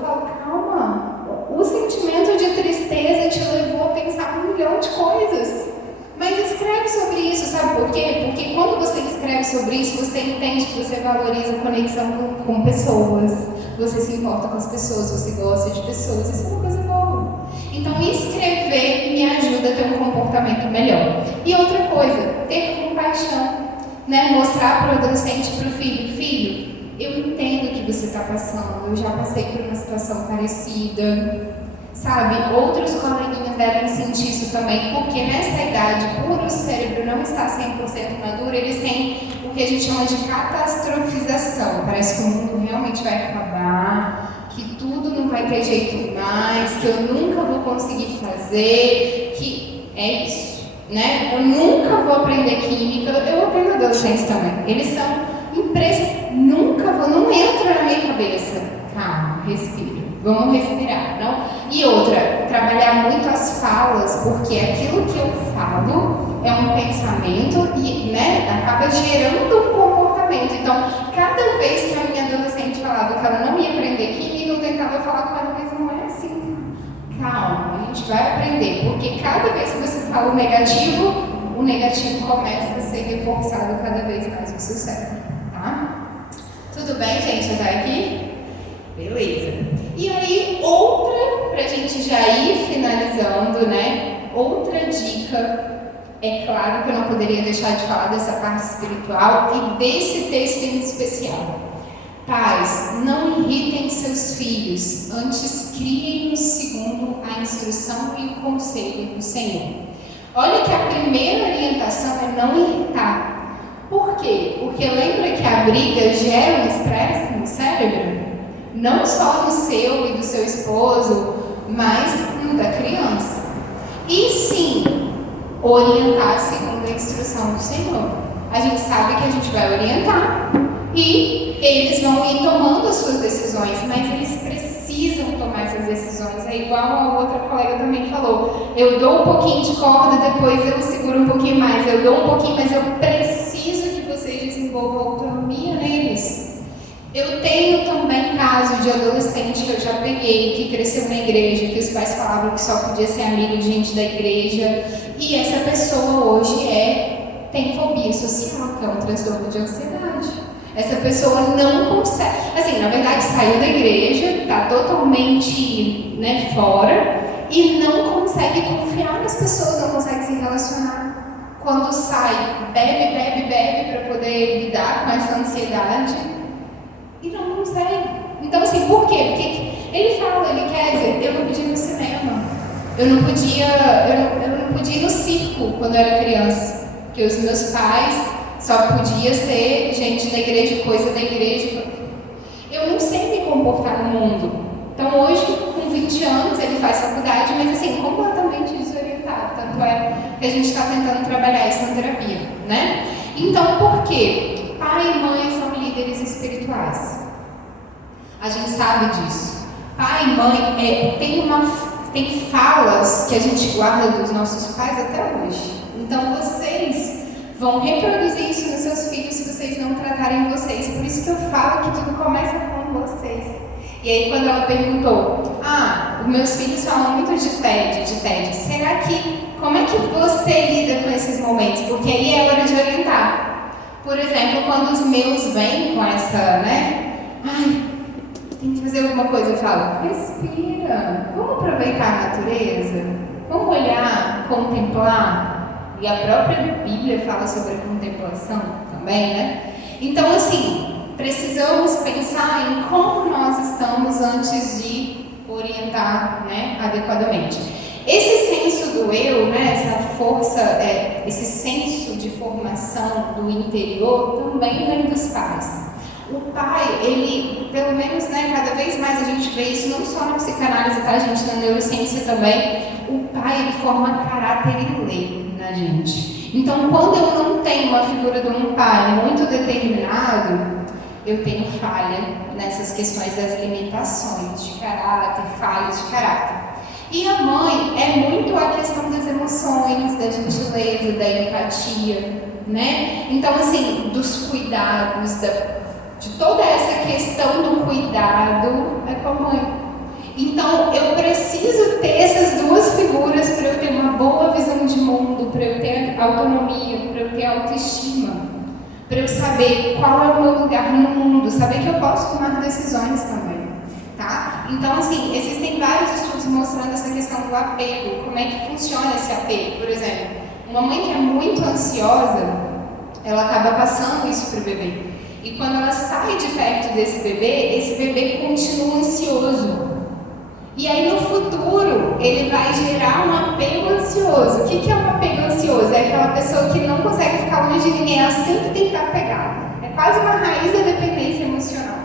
falo, calma, o sentimento de tristeza te levou a pensar um milhão de coisas. Mas escreve sobre isso, sabe por quê? Porque quando você escreve sobre isso, você entende que você valoriza a conexão com pessoas, você se importa com as pessoas, você gosta de pessoas, isso é uma coisa boa. Então, escrever me ajuda a ter um comportamento melhor. E outra coisa, ter compaixão, né? Mostrar para o adolescente, para o filho, eu entendo o que você está passando, eu já passei por uma situação parecida. Sabe, outros coleguinhas devem sentir isso também, porque nessa idade, por o cérebro não estar 100% maduro, eles têm o que a gente chama de catastrofização. Parece que o mundo realmente vai acabar, que tudo não vai ter jeito mais, que eu nunca vou conseguir fazer, que é isso. né? Eu nunca vou aprender química, eu aprendo adolescentes também. Eles são nunca vou, não entra na minha cabeça. Calma, respira. Vamos respirar, não? E outra, trabalhar muito as falas, porque aquilo que eu falo é um pensamento e, né, acaba gerando um comportamento. Então, cada vez que a minha adolescente falava que ela não ia aprender química, eu tentava falar com ela, mas não é assim. Calma, a gente vai aprender, porque cada vez que você fala o negativo começa a ser reforçado cada vez mais no seu cérebro, tá? Tudo bem, gente? Até aqui? Beleza. E aí, outra, pra gente já ir finalizando, né? Outra dica, é claro que eu não poderia deixar de falar dessa parte espiritual e desse texto em especial. Pais, não irritem seus filhos, antes criem-nos segundo a instrução e o conselho do Senhor. Olha que a primeira orientação é não irritar. Por quê? Porque lembra que a briga gera um estresse no cérebro? Não só no seu e do seu esposo, mas no da criança. E sim, orientar segundo a instrução do Senhor. A gente sabe que a gente vai orientar e eles vão ir tomando as suas decisões, mas eles precisam tomar essas decisões. É igual a outra colega também falou. Eu dou um pouquinho de corda, depois eu seguro um pouquinho mais. Eu dou um pouquinho, mas eu preciso que vocês desenvolvam autonomia neles. Eu tenho também caso de adolescente que eu já peguei, que cresceu na igreja, que os pais falavam que só podia ser amigo de gente da igreja, e essa pessoa hoje tem fobia social, que é um transtorno de ansiedade. Essa pessoa não consegue, assim, na verdade saiu da igreja, está totalmente, né, fora, e não consegue confiar nas pessoas, não consegue se relacionar. Quando sai, bebe para poder lidar com essa ansiedade, e não consegue. Então, assim, por quê? Porque ele fala, ele quer dizer, eu não podia ir no cinema, eu não podia ir no circo quando eu era criança, porque os meus pais só podia ser gente da igreja, coisa da igreja. Eu não sei me comportar no mundo. Então, hoje, com 20 anos, ele faz faculdade, mas assim, completamente desorientado. Tanto é que a gente está tentando trabalhar isso na terapia, né? Então, por quê? Pai e mãe são líderes espirituais. A gente sabe disso. Pai e mãe tem falas que a gente guarda dos nossos pais até hoje. Então vocês vão reproduzir isso nos seus filhos se vocês não tratarem vocês. Por isso que eu falo que tudo começa com vocês. E aí quando ela perguntou, os meus filhos falam muito de tédio. Será que, como é que você lida com esses momentos? Porque aí é hora de orientar. Por exemplo, quando os meus vêm com essa, né? Tem que fazer alguma coisa, eu falo, respira, vamos aproveitar a natureza, vamos olhar, contemplar. E a própria Bíblia fala sobre a contemplação também, né? Então, assim, precisamos pensar em como nós estamos antes de orientar, né, adequadamente. Esse senso do eu, né, essa força, esse senso de formação do interior também vem dos pais. O pai, ele, pelo menos, né, cada vez mais a gente vê isso, não só na psicanálise, tá, gente, na neurociência também, o pai, ele forma caráter e lei na gente. Então, quando eu não tenho uma figura de um pai muito determinado, eu tenho falha nessas questões das limitações de caráter, falhas de caráter. E a mãe é muito a questão das emoções, da gentileza, da empatia, né? Então, assim, dos cuidados, de toda essa questão do cuidado é com a mãe. Então, eu preciso ter essas duas figuras para eu ter uma boa visão de mundo, para eu ter autonomia, para eu ter autoestima, para eu saber qual é o meu lugar no mundo, saber que eu posso tomar decisões também, tá? Então, assim, existem vários estudos mostrando essa questão do apego, como é que funciona esse apego. Por exemplo, uma mãe que é muito ansiosa, ela acaba passando isso para o bebê. E quando ela sai de perto desse bebê, esse bebê continua ansioso. E aí no futuro, ele vai gerar um apego ansioso. O que é um apego ansioso? É aquela pessoa que não consegue ficar longe de ninguém, ela sempre tem que estar pegada. É quase uma raiz da dependência emocional,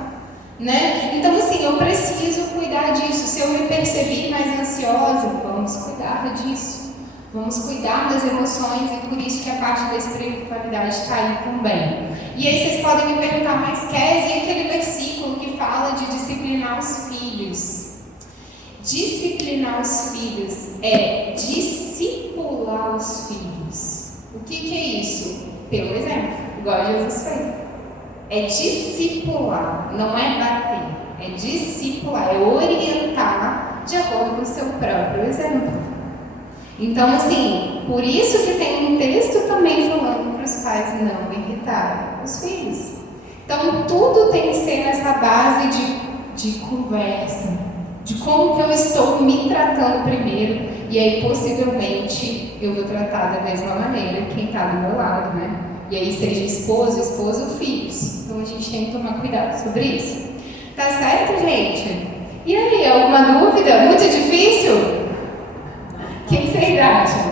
né? Então assim, eu preciso cuidar disso. Se eu me percebi mais ansiosa, vamos cuidar disso. Vamos cuidar das emoções e por isso que a parte da espiritualidade está aí também. E aí vocês podem me perguntar, mas Kézia, e aquele versículo que fala de disciplinar os filhos? Disciplinar os filhos é discipular os filhos. O que é isso? Pelo exemplo, igual Jesus fez. É discipular, não é bater. É discipular, é orientar de acordo com o seu próprio exemplo. Então, assim, por isso que tem um texto também falando para os pais não irritarem os filhos. Então, tudo tem que ser nessa base de conversa, de como que eu estou me tratando primeiro, e aí, possivelmente, eu vou tratar da mesma maneira quem está do meu lado, né? E aí, seja esposo, filhos. Então, a gente tem que tomar cuidado sobre isso. Tá certo, gente? E aí, alguma dúvida? Muito difícil? O que vocês acham?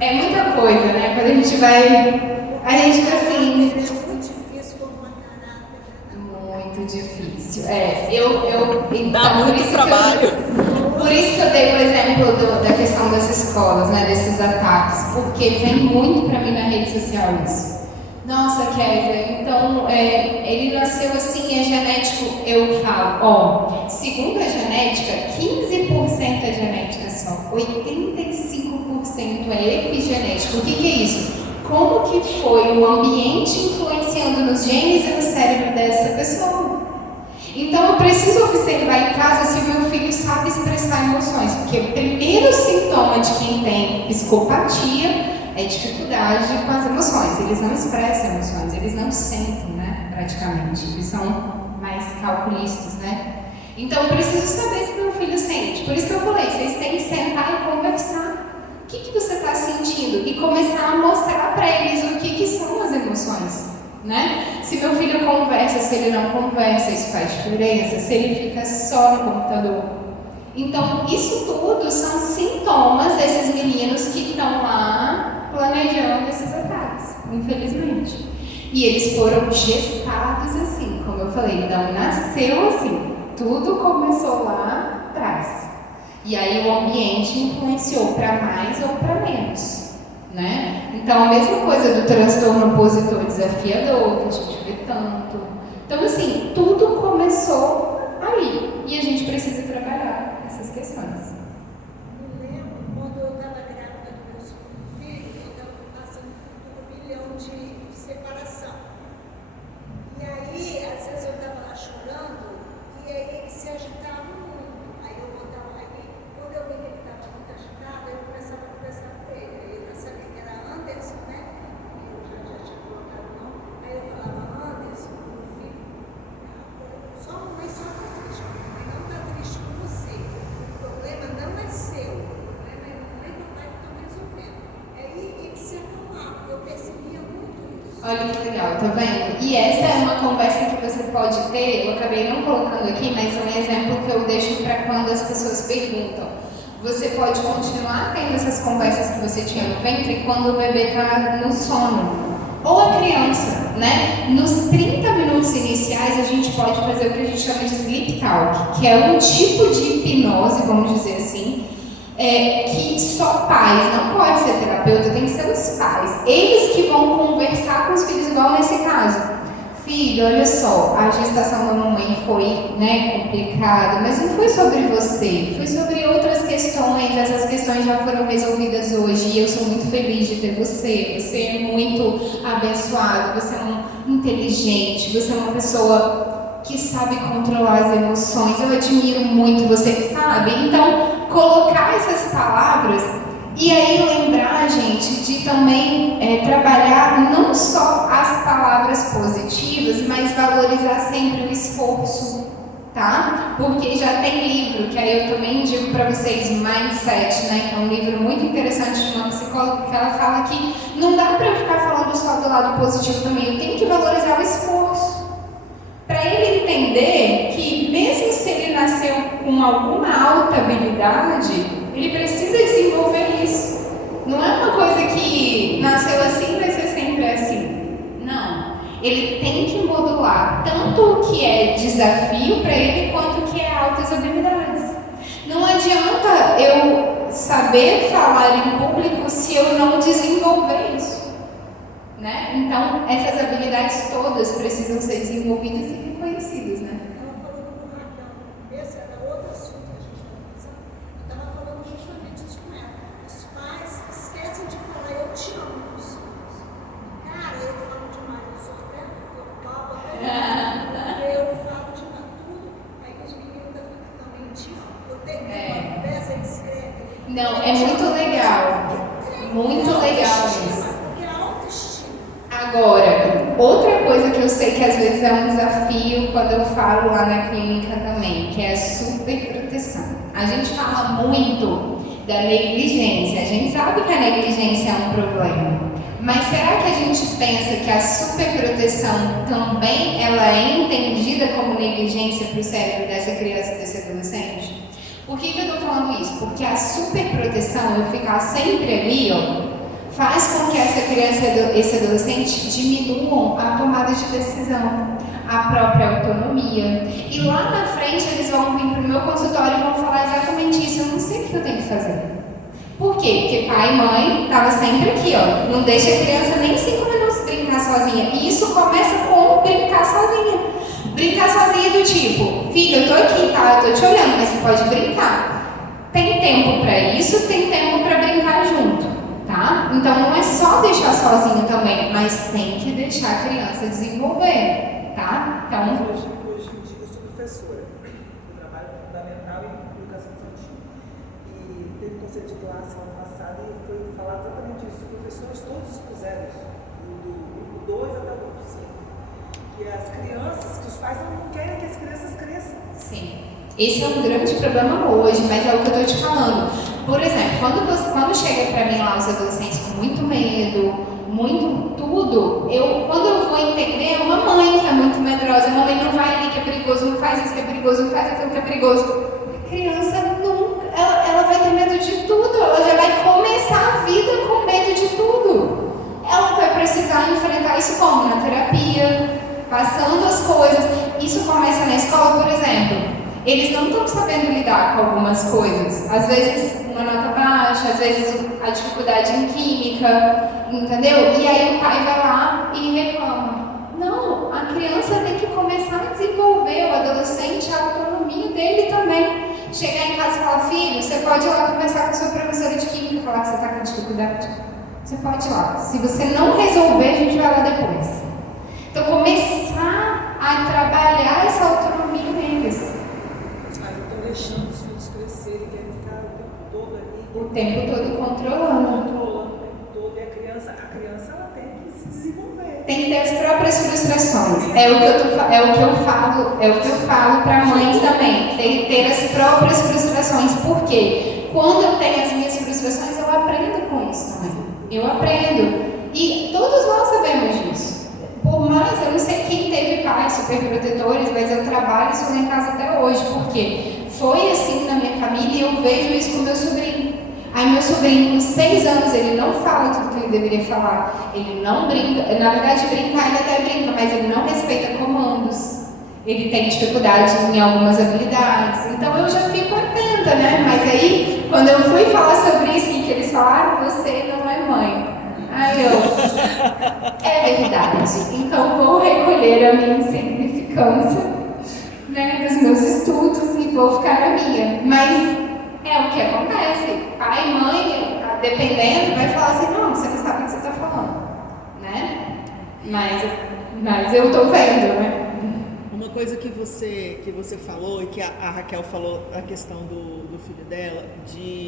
É muita coisa, né? Quando a gente vai... A gente fica assim... É muito difícil formar caráter. Muito difícil. Então, dá muito trabalho. Por isso que eu dei o exemplo da questão das escolas, né? Desses ataques. Porque vem muito pra mim na rede social isso. Nossa, Kézia, então ele nasceu assim, é genético. Eu falo, segundo a genética, 15% é genética só, 85% é epigenético. O que é isso? Como que foi o ambiente influenciando nos genes e no cérebro dessa pessoa? Então eu preciso observar em casa se o meu filho sabe expressar emoções, porque o primeiro sintoma de quem tem psicopatia é dificuldade com as emoções. Eles não expressam emoções, eles não sentem, né? Praticamente. Eles são mais calculistas, né? Então eu preciso saber se meu filho sente. Por isso que eu falei, vocês têm que sentar e conversar. O que você está sentindo? E começar a mostrar para eles o que são as emoções, né? Se meu filho conversa, se ele não conversa, isso faz diferença. Se ele fica só no computador. Então, isso tudo são sintomas desses meninos que estão lá planejando esses ataques, infelizmente. E eles foram gestados assim, como eu falei, não nasceu assim. Tudo começou lá atrás. E aí o ambiente influenciou para mais ou para menos, né? Então, a mesma coisa do transtorno opositor desafiador, que a gente vê tanto. Então, assim, tudo começou ali. E a gente precisa trabalhar essas questões. Eu lembro quando eu estava grávida do meu segundo filho, eu estava passando por 1 milhão de separação. E aí, às vezes eu estava lá chorando, e aí ele se agitava muito. Aí eu botava, quando eu vi que ele estava muito agitado, eu começava a conversar com ele. Aí eu sabia que era Anderson, né? Que eu já tinha colocado o nome. Aí eu falava, Anderson, meu filho, só a mamãe só está triste. A mamãe não está triste com você. O problema não é seu. O problema é a mamãe e o papai que estão resolvendo. Aí ele se acalmava. Eu percebia muito isso. Olha que legal, tá vendo? E essa é uma conversa que você pode ter, eu acabei não colocando aqui, mas é um exemplo que eu deixo para quando as pessoas perguntam. Você pode continuar tendo essas conversas que você tinha no ventre quando o bebê está no sono. Ou a criança, né? Nos 30 minutos iniciais, a gente pode fazer o que a gente chama de sleep talk, que é um tipo de hipnose, vamos dizer assim, que só pais, não pode ser terapeuta, tem que ser os pais. Eles que vão conversar com os filhos, igual nesse caso. Filho, olha só, a gestação da mamãe foi, né, complicada, mas não foi sobre você, foi sobre outras questões. Essas questões já foram resolvidas hoje e eu sou muito feliz de ter você. Você é muito abençoado, você é inteligente, você é uma pessoa que sabe controlar as emoções. Eu admiro muito você, sabe? Então, colocar essas palavras e aí lembrar, gente, de também trabalhar não só as palavras positivas, mas valorizar sempre o esforço, tá? Porque já tem livro, que aí eu também indico para vocês, Mindset, né? Que é um livro muito interessante de uma psicóloga, que ela fala que não dá para eu ficar falando só do lado positivo também, eu tenho que valorizar o esforço. Para ele entender que mesmo se ele nasceu com alguma alta habilidade, ele precisa desenvolver isso. Não é uma coisa que nasceu assim, vai ser sempre assim. Não. Ele tem que modular tanto o que é desafio para ele, quanto o que é altas habilidades. Não adianta eu saber falar em público se eu não desenvolver isso, né? Então, essas habilidades todas precisam ser desenvolvidas e reconhecidas, né? Estava falando com Raquel, esse era outro assunto que a gente estava pensando. Eu estava falando justamente isso com ela. Os pais esquecem de falar eu te amo para os filhos. Cara, eu falo demais, eu sou até eu falo até eu falo demais tudo. Aí os meninos também te amo. Eu termino uma conversa e escreve. Não, é muito legal. Muito legal isso. Porque a autoestima. Agora, outra coisa que eu sei que às vezes é um desafio quando eu falo lá na clínica também, que é a superproteção. A gente fala muito da negligência, a gente sabe que a negligência é um problema, mas será que a gente pensa que a superproteção também ela é entendida como negligência para o cérebro dessa criança e desse adolescente? Por que eu estou falando isso? Porque a superproteção, eu ficar sempre ali, faz com que essa criança e esse adolescente diminuam a tomada de decisão, a própria autonomia. E lá na frente eles vão vir para o meu consultório e vão falar exatamente isso. Eu não sei o que eu tenho que fazer. Por quê? Porque pai e mãe estavam sempre aqui, não deixa a criança nem 5 minutos brincar sozinha. E isso começa com brincar sozinha. Brincar sozinha do tipo, filho, eu tô aqui, tá? Eu tô te olhando, mas você pode brincar. Tem tempo para isso, tem tempo para brincar junto. Tá? Então não é só deixar sozinho também, mas tem que deixar a criança desenvolver, tá? Então, hoje em dia eu sou professora, eu trabalho com fundamental e educação infantil. E teve conselho de classe ano passado e foi falar exatamente isso. Os professores todos expuseram isso, do grupo 2 até o grupo 5. Que as crianças, que os pais não querem que as crianças cresçam. sim. Esse é um grande problema hoje, mas é o que eu tô te falando. Por exemplo, quando chega para mim lá os adolescentes com muito medo, muito tudo, quando eu vou entender, é uma mãe que é muito medrosa, a mamãe não vai ali que é perigoso, não faz isso que é perigoso, não faz aquilo que é perigoso. A criança nunca, ela vai ter medo de tudo, ela já vai começar a vida com medo de tudo. Ela vai precisar enfrentar isso como? Na terapia, passando as coisas. Isso começa na escola, por exemplo. Eles não estão sabendo lidar com algumas coisas. Às vezes uma nota baixa, às vezes a dificuldade em química, entendeu? E aí o pai vai lá e reclama. Não, a criança tem que começar a desenvolver, o adolescente, a autonomia dele também. Chegar em casa e falar, filho, você pode ir lá conversar com a sua professora de química e falar que você está com dificuldade? Você pode ir lá. Se você não resolver, a gente vai lá depois. Então começar a trabalhar essa autonomia neles. Deixando os filhos crescerem, querem ficar o tempo todo ali. O tempo todo controlando. Controlando o tempo todo. E a criança ela tem que se desenvolver. Tem que ter as próprias frustrações. É o que eu falo para mães também. Tem que ter as próprias frustrações. Por quê? Quando eu tenho as minhas frustrações, eu aprendo com isso também. Eu aprendo. E todos nós sabemos disso. Por mais, eu não sei quem teve pais superprotetores, mas eu trabalho isso lá em casa até hoje. Por quê? Foi assim na minha família e eu vejo isso com meu sobrinho. Aí meu sobrinho, com 6 anos, ele não fala tudo que ele deveria falar. Ele não brinca, na verdade brincar ele até brinca, mas ele não respeita comandos. Ele tem dificuldade em algumas habilidades. Então eu já fico atenta, né? Mas aí, quando eu fui falar sobre isso, que eles falaram, você não é mãe. Aí é verdade. Então vou recolher a minha insignificância, né, dos meus estudos e vou ficar na minha. Mas é o que acontece. Pai e mãe, dependendo, vai falar assim, não, você não sabe o que você está falando, né? Mas eu tô vendo, né? Uma coisa que você falou e que a Raquel falou, a questão do filho dela,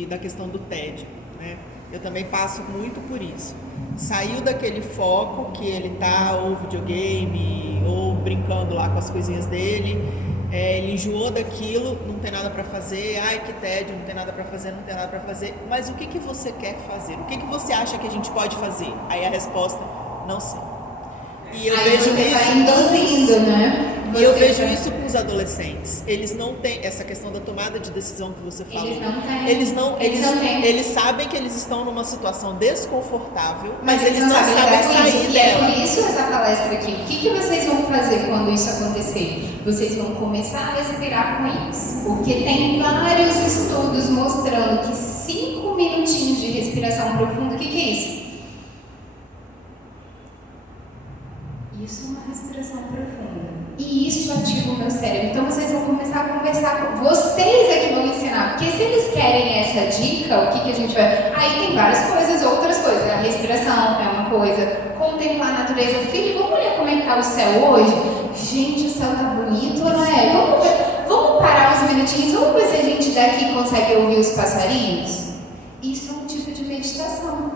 da questão do tédio, né? Eu também passo muito por isso. Saiu daquele foco que ele tá, ou videogame, ou brincando lá com as coisinhas dele, ele enjoou daquilo, não tem nada para fazer, ai que tédio, não tem nada para fazer, não tem nada para fazer, mas o que você quer fazer? O que você acha que a gente pode fazer? Aí a resposta, não sei. E eu aí vejo você isso vai induzindo, né? E eu vejo isso com os adolescentes. Eles não têm essa questão da tomada de decisão que você falou. Eles sabem que eles estão numa situação desconfortável, mas eles não sabem sair dela. E é por dela. isso essa palestra aqui. O que vocês vão fazer quando isso acontecer? Vocês vão começar a respirar com isso. Porque tem vários estudos mostrando que 5 minutinhos de respiração profunda, o que é isso? Isso é uma respiração profunda. E isso ativa o meu cérebro. Então vocês vão começar a conversar com vocês é que vão ensinar. Porque se eles querem essa dica, o que a gente vai. Aí tem várias coisas, outras coisas. A respiração é uma coisa. Contemplar a natureza. Filho, vamos olhar como é que tá o céu hoje? Gente, o céu tá bonito, não é? Vamos parar uns minutinhos. Vamos ver se a gente daqui consegue ouvir os passarinhos? Isso é um tipo de meditação.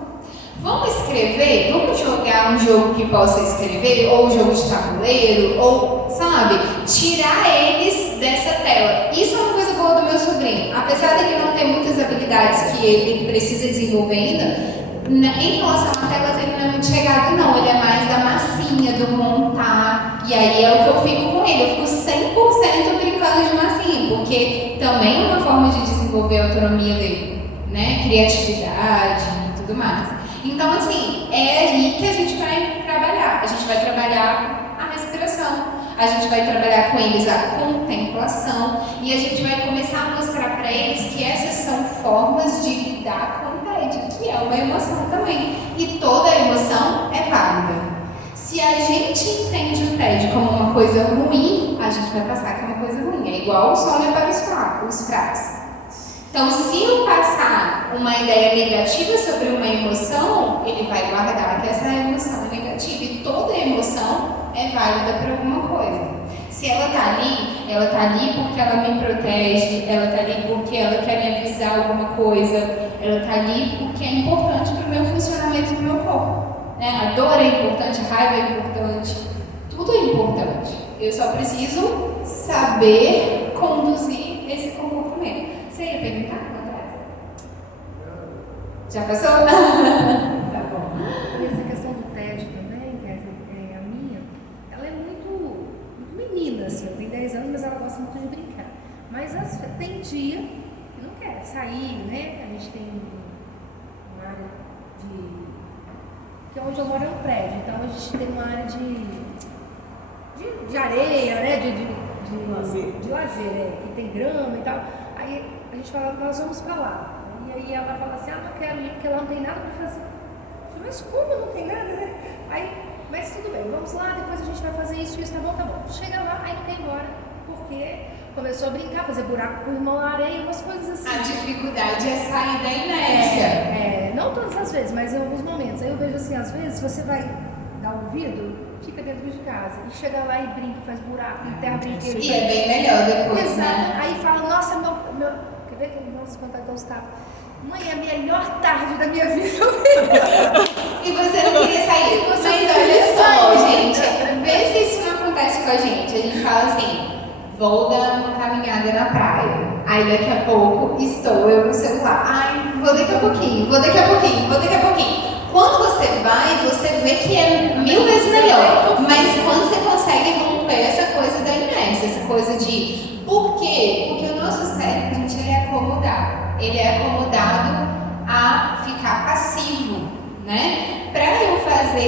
Vamos escrever? Vamos jogar um jogo que possa escrever? Ou um jogo de tabuleiro? Ou, sabe, tirar eles dessa tela. Isso é uma coisa boa do meu sobrinho. Apesar de ele não ter muitas habilidades que ele precisa desenvolver ainda, em relação a telas ele não é muito chegado não. Ele é mais da massinha, do montar. E aí é o que eu fico com ele. Eu fico 100% brincando de massinha. Porque também é uma forma de desenvolver a autonomia dele, né? Criatividade e tudo mais. Então, assim, é aí que a gente vai trabalhar. A gente vai trabalhar a respiração, a gente vai trabalhar com eles a contemplação e a gente vai começar a mostrar para eles que essas são formas de lidar com o tédio, que é uma emoção também. E toda emoção é válida. Se a gente entende o tédio como uma coisa ruim, a gente vai passar que é uma coisa ruim. É igual o sol olha para os fracos. Então, se eu passar uma ideia negativa sobre uma emoção, ele vai guardar que essa emoção é negativa. E toda emoção é válida para alguma coisa. Se ela está ali porque ela me protege, ela está ali porque ela quer me avisar alguma coisa, ela está ali porque é importante para o meu funcionamento do meu corpo. Né? A dor é importante, a raiva é importante, tudo é importante. Eu só preciso saber conduzir esse comportamento. Você ia perguntar, André? Já passou? Tá bom. E essa questão do tédio também, que é a minha, ela é muito menina, assim, ela tem 10 anos, mas ela gosta muito de brincar. Mas tem dia que não quer sair, né? A gente tem uma área que é onde eu moro é um prédio, então a gente tem uma área de areia, né? De lazer, que tem grama e tal. Aí a gente fala, nós vamos pra lá. E aí ela fala assim, não quero ir porque lá não tem nada pra fazer. Eu falei, mas como não tem nada, né? Aí, mas tudo bem, vamos lá, depois a gente vai fazer isso, tá bom. Chega lá, aí não tem embora, porque começou a brincar, fazer buraco com o irmão na areia, umas coisas assim. A dificuldade é sair da inércia. Não todas as vezes, mas em alguns momentos. Aí eu vejo assim, às vezes você vai dar ouvido, fica dentro de casa e chega lá e brinca, faz buraco, enterra brinquedo. E é bem melhor depois, exato, né? Aí fala, nossa, quer ver que nossa vontade de dar uns tapas. Mãe, é a melhor tarde da minha vida. E você não queria sair. Mas olha só, gente, vê se isso não acontece com a gente. A gente fala assim, vou dar uma caminhada na praia. Aí daqui a pouco estou eu no celular. Ai, vou daqui a pouquinho. Quando você vai, você vê que é 1000 vezes melhor. Mas quando você consegue romper essa coisa da inércia, essa coisa de... Por quê? Porque o nosso cérebro, gente, ele é acomodado. Ele é acomodado a ficar passivo, né? Para eu fazer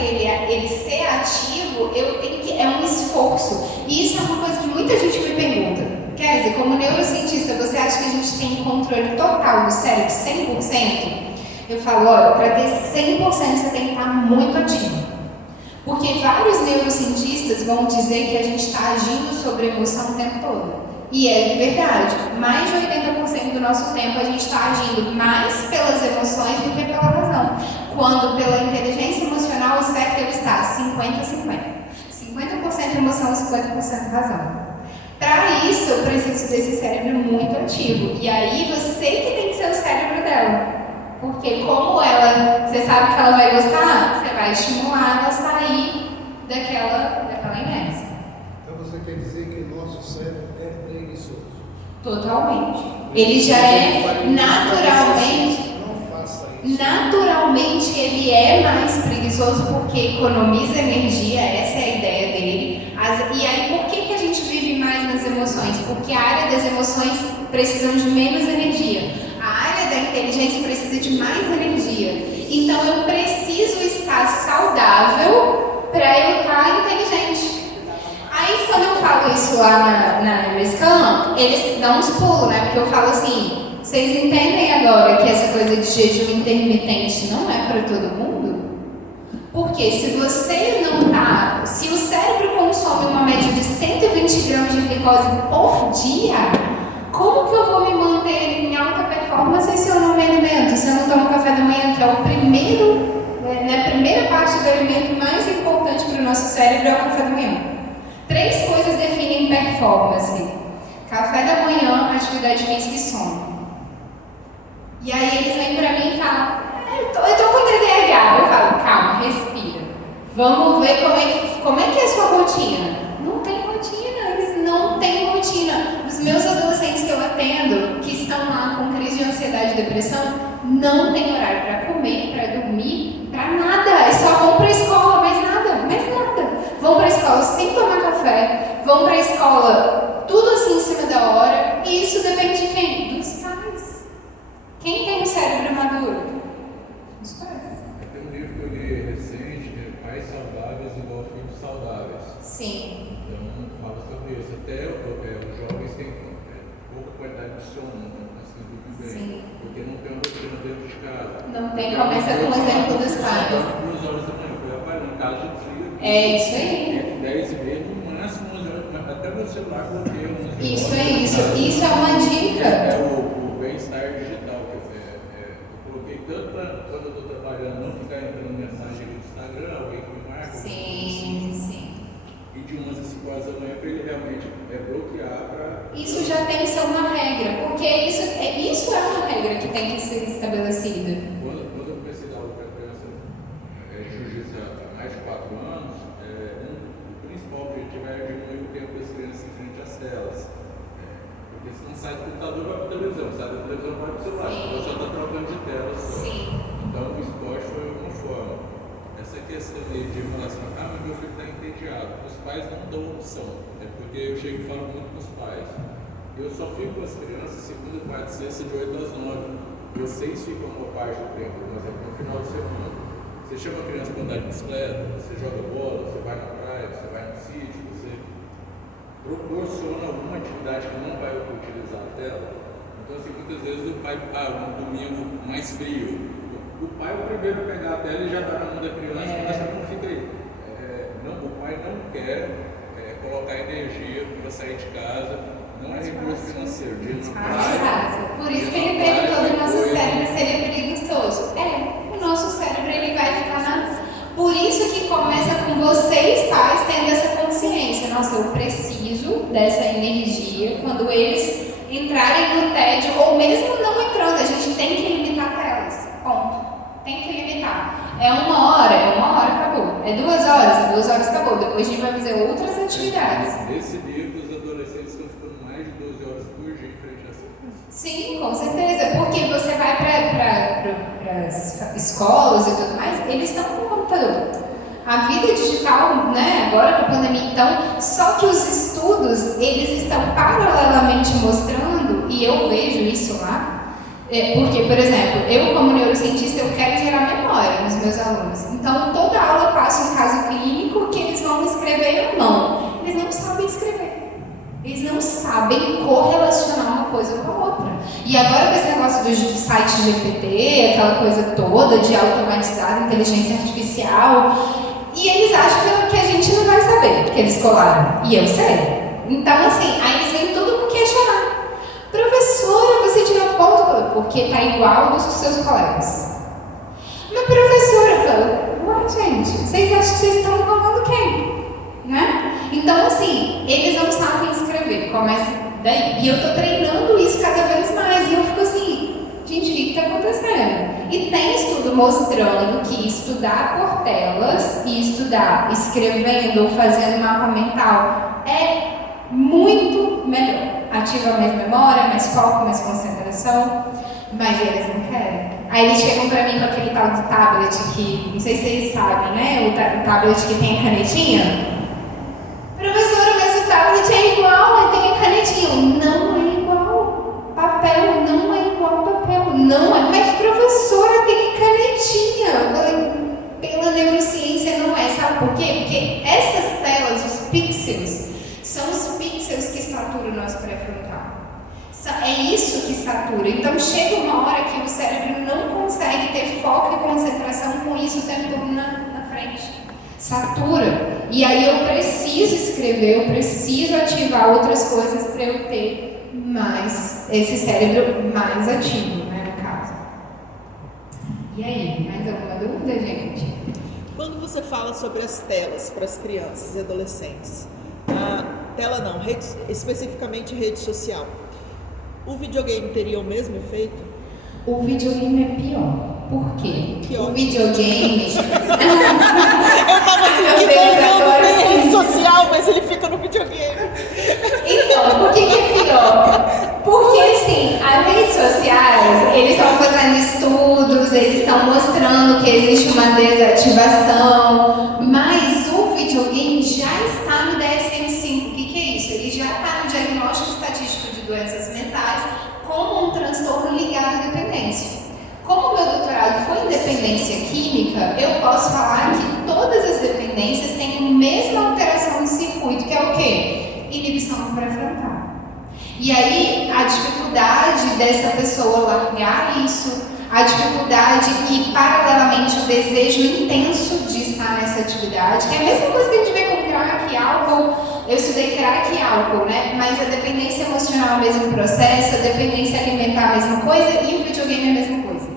ele ser ativo, eu tenho que... É um esforço. E isso é uma coisa que muita gente me pergunta. Quer dizer, como neurocientista, você acha que a gente tem controle total do cérebro, 100%? Eu falo, olha, para ter 100% você tem que estar muito ativo. Porque vários neurocientistas vão dizer que a gente está agindo sobre a emoção o tempo todo. E é verdade, mais de 80% do nosso tempo a gente está agindo mais pelas emoções do que pela razão. Quando pela inteligência emocional o cérebro está 50-50. 50% emoção e 50% razão. Para isso eu preciso desse cérebro muito ativo. E aí você que tem que ser o cérebro dela. Porque como ela, você sabe que ela vai gostar, você vai estimular ela a sair daquela inércia. Então você quer dizer que o nosso cérebro é preguiçoso? Totalmente. Ele já é naturalmente. Não faça isso. Naturalmente ele é mais preguiçoso porque economiza energia, essa é a ideia dele. E aí, por que a gente vive mais nas emoções? Porque a área das emoções precisa de menos energia. A área da inteligência precisa de mais energia. Então, eu preciso estar saudável para eu estar inteligente. Aí, quando eu falo isso lá na Scan, eles dão uns pulos, né? Porque eu falo assim, vocês entendem agora que essa coisa de jejum intermitente não é para todo mundo? Porque se você não tá, se o cérebro consome uma média de 120 gramas de glicose por dia, como que eu vou me manter em alta performance se eu não me alimento? Se eu não tomo café da manhã, que é o primeiro, a primeira parte do alimento mais importante para o nosso cérebro é o café da manhã. 3 coisas definem performance: café da manhã, atividade física e sono. E aí eles vêm pra mim e falam, eu tô com TDAH. Eu falo, calma, respira. Vamos ver como é que é a sua rotina. Não tem rotina, eles não têm rotina. Os meus adolescentes que eu atendo, que estão lá com crise de ansiedade e depressão, não tem horário pra comer, pra dormir, pra nada. Eles só vão pra escola, mais nada. Vão pra escola sem tomar café, vão pra escola tudo assim em cima da hora. E isso depende de quem? Dos pais. Quem tem um cérebro maduro? Os pais. Tem um livro que eu li recente, que é Pais Saudáveis igual Filhos Saudáveis. Sim. Então, fala sobre isso. Até os jovens têm pouca qualidade de sono, não conseguem dormir bem. Sim. Porque não tem uma rotina dentro de casa. Não tem, começa com o exemplo dos pais. 2 horas da manhã, foi aparando, casa de trilha. É isso aí. Entre 10 e meia, no máximo 11 horas, até meu celular bloqueia 11 horas. Isso é isso. Isso é uma dica. É o bem-estar digital, eu coloquei tanto para quando eu estou trabalhando não ficar entrando mensagem no Instagram, alguém que me marca. Sim. E de 11 a 5 horas da manhã para ele realmente bloquear para... Isso já tem que ser uma regra, porque isso é uma regra que tem que ser estabelecida. Quando eu comecei a dar aula para criança jiu-jitsu há mais de 4 anos, o principal objetivo é diminuir o tempo das crianças em frente às telas. Porque se não sai do computador, vai para a televisão, sai da televisão, vai para o celular, então só está trocando de tela só. Sim. Então o esporte foi uma forma. Essa questão de falar assim, mas meu filho está entediado, os pais não dão opção, porque eu chego e falo muito com os pais. Eu só fico com as crianças segunda, quarta e sexta de 8 às 9. Vocês ficam uma parte do tempo, por exemplo, no final de semana. Você chama a criança para andar de bicicleta, você joga bola, você vai na praia, você vai no sítio, você proporciona alguma atividade que não vai utilizar a tela. Então, assim, muitas vezes o pai, um domingo mais frio, o pai é o primeiro a pegar a tela e já dá na mão da criança, mas não fica aí. O pai não quer colocar energia para sair de casa, não é recurso financeiro. Por isso que ele perguntou do nosso cérebro se ele é preguiçoso. O nosso cérebro ele vai ficar na... Por isso que começa com vocês, pais, tendo essa consciência. Nossa, eu preciso dessa energia. Quando eles entrarem no tédio, ou mesmo não entrando, a gente tem que limitar telas. Ponto. Tem que limitar. É 1 hora, acabou. É 2 horas, acabou. Depois a gente vai fazer outras atividades. Nesse livro, os adolescentes estão ficando mais de 12 horas por dia em frente a essa coisa. Sim, com certeza. Porque você vai para as escolas e tudo mais, eles estão com o computador. A vida digital, né, agora com a pandemia, então, só que os estudos, eles estão paralelamente mostrando, e eu vejo isso lá, porque, por exemplo, eu como neurocientista, eu quero gerar memória nos meus alunos. Então, toda aula eu passo um caso clínico que eles vão escrever ou não. Eles não sabem escrever. Eles não sabem correlacionar uma coisa com a outra. E agora com esse negócio do site GPT, aquela coisa toda de automatizar inteligência artificial, e eles acham que a gente não vai saber, porque eles colaram. E eu sei. Então, assim, aí eles vêm tudo me questionar. Professora, você tirou ponto porque tá igual dos seus colegas. Mas professora, eu falo, ué, gente, vocês acham que vocês estão igualando quem? Né? Então, assim, eles não sabem escrever, começa daí. E eu tô treinando isso cada vez mais. E eu fico assim, gente, o que tá acontecendo? E tem estudo mostrando que estudar por telas e estudar escrevendo ou fazendo mapa mental é muito melhor. Ativa mais memória, mais foco, mais concentração, mas eles não querem. Aí eles chegam pra mim com aquele tal de tablet que, não sei se vocês sabem, né? O tablet que tem a canetinha. Professora, canetinha, não é igual. Papel não é igual papel. Não é. Mas professora, tem canetinha. Eu falei, pela neurociência não é. Sabe por quê? Porque essas telas, os pixels, são os pixels que saturam o nosso pré-frontal. É isso que satura. Então chega uma hora que o cérebro não consegue ter foco e concentração com isso o tempo todo na frente. Satura. E aí eu preciso escrever, eu preciso ativar outras coisas para eu ter mais, esse cérebro mais ativo, né, no caso. E aí, mais alguma dúvida, gente? Quando você fala sobre as telas para as crianças e adolescentes, tela não, especificamente rede social, o videogame teria o mesmo efeito? O videogame é pior. Por quê? Que o ótimo. videogame... Eu tava assim, que bom, não tem rede social, mas ele fica no videogame. Então, por que é pior? Porque, assim, as redes sociais, eles estão fazendo estudos, eles estão mostrando que existe uma desativação, mas o videogame já está no DSM-5. O que é isso? Ele já está no diagnóstico estatístico de doenças mentais como um transtorno ligado à dependência. Como o meu doutorado foi em dependência química, eu posso falar que todas as dependências têm a mesma alteração no circuito, que é o quê? Inibição pré-frontal. E aí, a dificuldade dessa pessoa largar isso, a dificuldade e, paralelamente, o desejo intenso de estar nessa atividade, que é a mesma coisa que a gente vê com crack e álcool. Eu estudei crack e álcool, né? Mas a dependência emocional é o mesmo processo, a dependência alimentar é a mesma coisa e o videogame é a mesma coisa.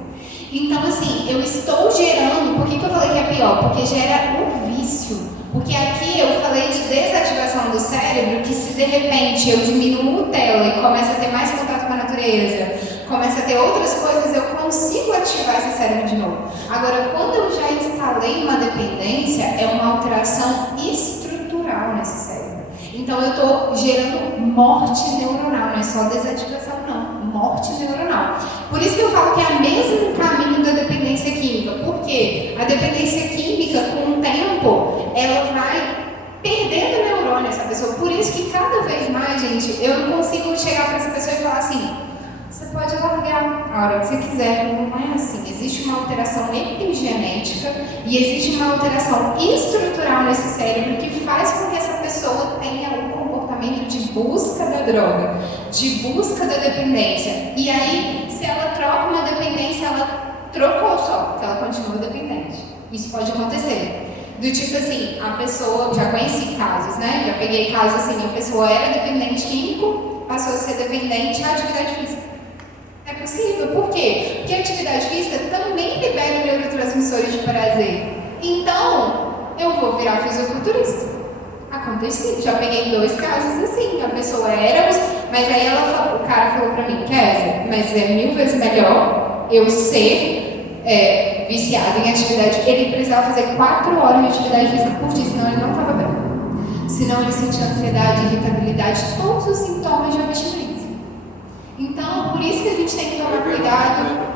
Então, assim, eu estou gerando... Por que eu falei que é pior? Porque gera o vício. Porque aqui eu falei de desativação do cérebro, que se de repente eu diminuo tela e começo a ter mais contato com a natureza, começo a ter outras coisas, eu consigo ativar esse cérebro de novo. Agora, quando eu já instalei uma dependência, é uma alteração estrutural nesse cérebro. Então, eu estou gerando morte neuronal, não é só desativação, não. Morte neuronal. Por isso que eu falo que é o mesmo caminho da dependência química. Por quê? A dependência química, com o tempo, ela vai perdendo neurônio, essa pessoa. Por isso que cada vez mais, gente, eu não consigo chegar para essa pessoa e falar assim: você pode largar a hora que você quiser. Não é assim. Existe uma alteração epigenética e existe uma alteração estrutural nesse cérebro que faz com que essa pessoa tenha um comportamento de busca da droga, de busca da dependência. E aí, se ela troca uma dependência, ela trocou só, porque ela continua dependente. Isso pode acontecer. Do tipo assim, a pessoa, já conheci casos, né? Já peguei casos assim, a pessoa era dependente químico, passou a ser dependente à atividade física. É possível. Por quê? Porque a atividade física também libera neurotransmissores de prazer. Então, eu vou virar fisiculturista. Aconteceu. Já peguei 2 casos assim. A pessoa era, mas aí o cara falou pra mim: Kézia, mas é 1000 vezes melhor eu ser viciado em atividade física. Ele precisava fazer 4 horas de atividade física por dia, senão ele não estava bem. Senão ele sentia ansiedade, irritabilidade, todos os sintomas de abstinência. Então, por isso que a gente tem que tomar cuidado.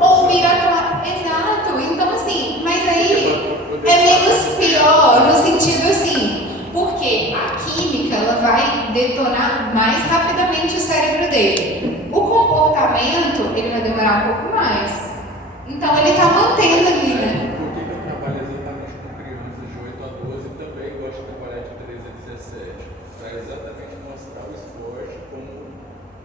Ou vir atleta. Exato. Então, assim, mas aí é menos pior no sentido assim, porque a química ela vai detonar mais rapidamente o cérebro dele. O comportamento ele vai demorar um pouco mais. Então, ele está mantendo ali, né? Por que eu trabalho exatamente com crianças de 8 a 12 e também gosto de trabalhar de 13 a 17? Para exatamente mostrar o esporte como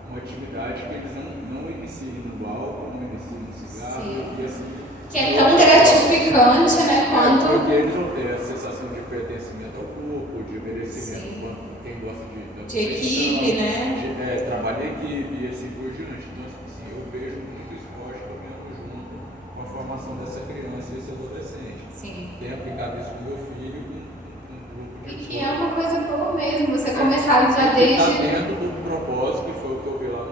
uma atividade que eles não iniciam no álcool, não iniciam no cigarro, e assim, que é tão gratificante, né? Quanto. Porque eles vão ter a sensação de pertencimento ao corpo, de merecimento, quanto quem gosta de equipe, né? De trabalho em equipe e assim por diante. Então, assim, eu vejo muito esporte caminhando junto com a formação dessa criança e desse adolescente. Sim. Tenho aplicado isso com meu filho, com um grupo de E que é uma coisa boa mesmo, você começar já desde. Está dentro do propósito, que foi o que eu vi lá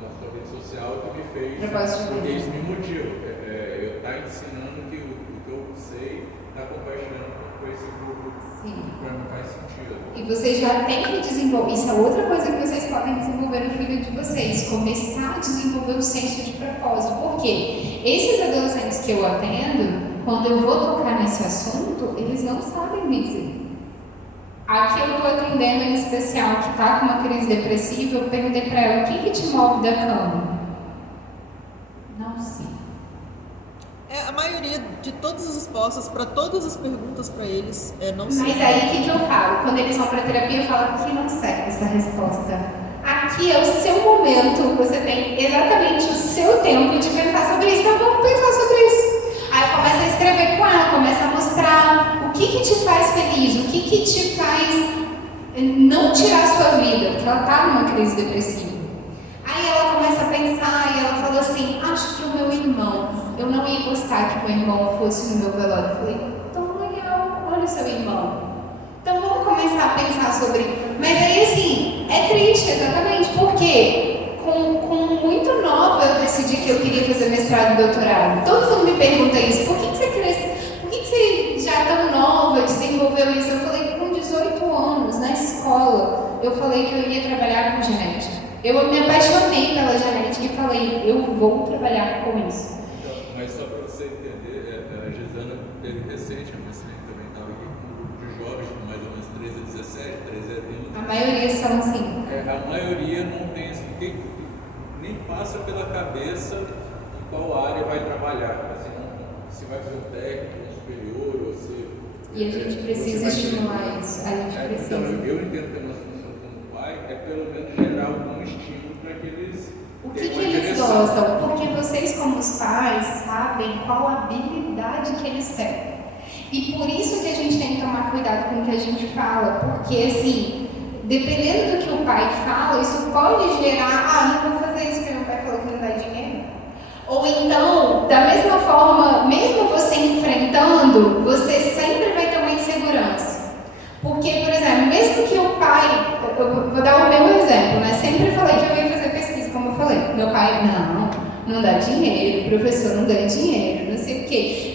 na sua rede social, que me fez. Porque isso me motiva. Eu estar ensinando que o que eu sei, está compartilhando com esse grupo. Sim. Para mim faz sentido. E vocês já têm que desenvolver. Isso é outra coisa que vocês podem desenvolver no filho de vocês. Começar a desenvolver o senso de propósito. Por quê? Esses adolescentes que eu atendo, quando eu vou tocar nesse assunto, eles não sabem me dizer. A que eu estou atendendo em especial, que está com uma crise depressiva, eu perguntei para ela, o que te move da cama? Não sei. A maioria de todas as respostas para todas as perguntas para eles não sei. Mas aí o que eu falo? Quando eles vão para terapia, eu falo que não serve essa resposta. Aqui é o seu momento, você tem exatamente o seu tempo de pensar sobre isso. Então vamos pensar sobre isso. Aí começa a escrever com ela, começa a mostrar o que te faz feliz, o que te faz não tirar a sua vida, porque ela está numa crise depressiva. Aí ela começa a pensar e ela falou assim, acho que o meu irmão, eu não ia gostar que o meu irmão fosse no meu velório. Eu falei, então legal, olha o seu irmão. Então vamos começar a pensar sobre. Mas aí assim, é triste, exatamente, porque com muito nova eu decidi que eu queria fazer mestrado e doutorado. Todo mundo me pergunta isso, por que você cresceu? Por que você já tão nova desenvolveu isso? Eu falei, com 18 anos, na escola, eu falei que eu ia trabalhar com genética. Eu me apaixonei pela genética e falei, eu vou trabalhar com isso. Mas só para você entender, a Gisana teve recente, a minha também estava aqui com um grupo de jovens, mais ou menos 13 a 17, 13 a 20. A maioria são assim. A maioria não tem assim, nem passa pela cabeça em qual área vai trabalhar. Assim, se vai fazer um técnico, um superior, ou se. E a gente precisa estimular isso. A gente precisa. Então, eu entendo que a nossa função como pai é pelo menos gerar algum estímulo para que eles. O que eles gostam? Porque vocês, como os pais, sabem qual a habilidade que eles têm. E por isso que a gente tem que tomar cuidado com o que a gente fala. Porque, assim, dependendo do que o pai fala, isso pode gerar, não vou fazer isso porque meu pai falou que não dá dinheiro. Ou então, da mesma forma, mesmo você enfrentando, você sempre vai ter uma insegurança. Porque, por exemplo, mesmo que o pai, eu vou dar o meu exemplo, né? Sempre falei que eu ia fazer pesquisa, como eu falei. Meu pai, não dá dinheiro, o professor não ganha dinheiro, não sei o quê.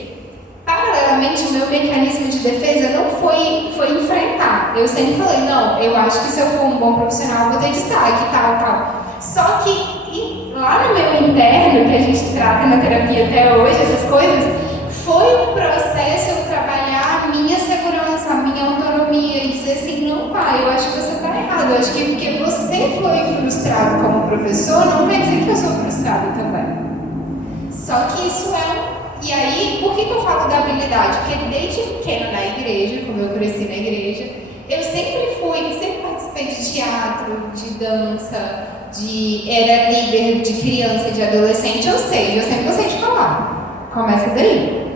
Paralelamente, o meu mecanismo de defesa não foi enfrentar. Eu sempre falei, não, eu acho que se eu for um bom profissional, eu vou ter destaque, tal. Só que lá no meu interno, que a gente trata na terapia até hoje, essas coisas, foi um processo eu trabalhar a minha segurança, a minha autonomia, e dizer assim, não pai, eu acho que você está errado, eu acho que porque você foi frustrado como professor, não quer dizer que eu sou frustrado também. Só que isso E aí, por que eu falo da habilidade? Porque desde pequena na igreja, como eu cresci na igreja, eu sempre participei de teatro, de dança, era líder de criança e de adolescente, ou seja, eu sempre gostei de falar. Começa daí.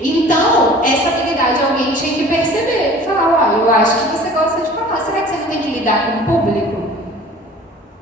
Então, essa habilidade alguém tinha que perceber. Falar, eu acho que você gosta de falar. Será que você não tem que lidar com o público?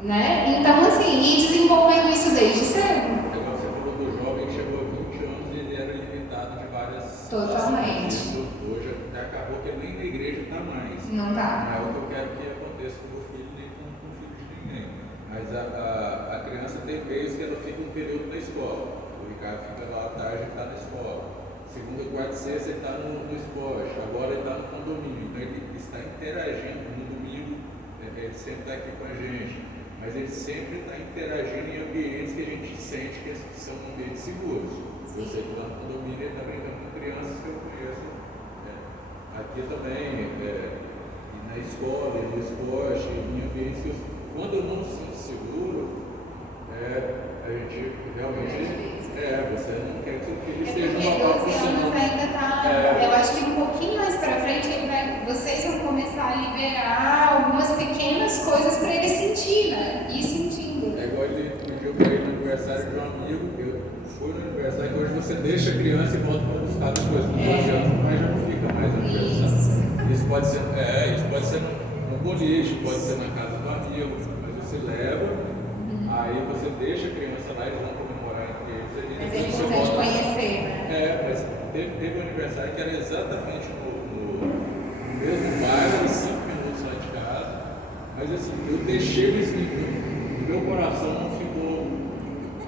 Né? Então, assim, ir desenvolvendo isso desde cedo. Você falou do jovem que chegou a 20 anos e ele era limitado de várias... Totalmente. Hoje acabou que nem na igreja está mais. Não tá. Não é o que eu quero que aconteça com o meu filho, nem com o filho de ninguém. Mas a criança tem vezes que ela fica um período na escola. O Ricardo fica lá à tarde e está na escola. Segunda, quarta e sexta ele está no esporte. Agora ele está no condomínio. Então ele está interagindo no domingo. Ele sempre está aqui com a gente. Mas ele sempre está interagindo em ambientes que a gente sente que são ambientes seguros. Eu sei que lá no condomínio ele está brincando com crianças que eu conheço. Aqui também, na escola, no esporte, em ambientes que quando eu não me sinto seguro, a gente realmente. Você não quer que ele esteja numa profissional. Ainda tá. Eu acho que um pouquinho mais para frente vocês vão começar a liberar algumas pequenas coisas para ele sentir, né? Ir sentindo. É igual ele pediu para ir no aniversário de um amigo. Eu fui no aniversário, que hoje você deixa a criança e volta para buscar depois. Com 12 anos, mas já não fica mais no aniversário. Isso pode ser no boliche, pode ser na casa do amigo, mas você leva, aí você deixa a criança lá e eles vão comemorar entre eles. Mas é importante conhecer, né? Mas teve um aniversário que era exatamente no mesmo bairro, 5 minutos lá de casa, mas assim, eu deixei eles no meu coração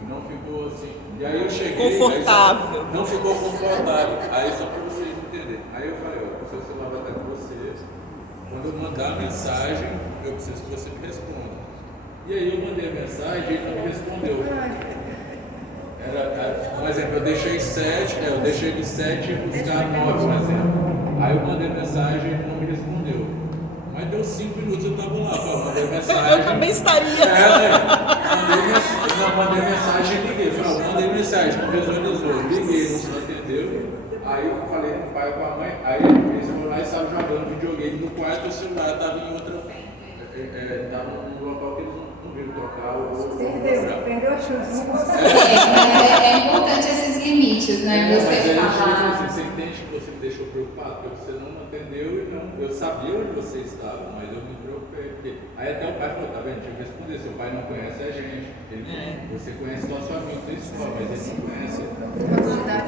não ficou assim. E aí eu cheguei. Confortável. Aí, não ficou confortável. Aí só para vocês entenderem. Aí eu falei, o seu celular vai estar com vocês. Quando eu mandar a mensagem, eu preciso que você me responda. E aí eu mandei a mensagem e ele não me respondeu. Por exemplo, eu deixei 7, eu deixei de 7 e buscar 9, por exemplo. Aí eu mandei mensagem e ele não me respondeu. Mas deu 5 minutos, eu tava lá, pô, mandei mensagem. Eu também estaria. Mandei mensagem e liguei. Falei, mandei mensagem, não visualizou. Liguei, não entendeu. Aí eu falei com o pai e com a mãe, aí eles foram lá e estavam jogando videogame no quarto, o celular estava em outra. Estava num local que eles não viram tocar o. Perdeu a chance. É importante esses limites, né? Você falar. Você entende que você me deixou preocupado, porque você não atendeu e não. Eu sabia onde você estava, mas eu me preocupei. Porque... Aí até o pai falou, tá vendo? Tinha que responder, seu pai não conhece a gente. Você conhece nosso amigo da escola, mas ele não conhece.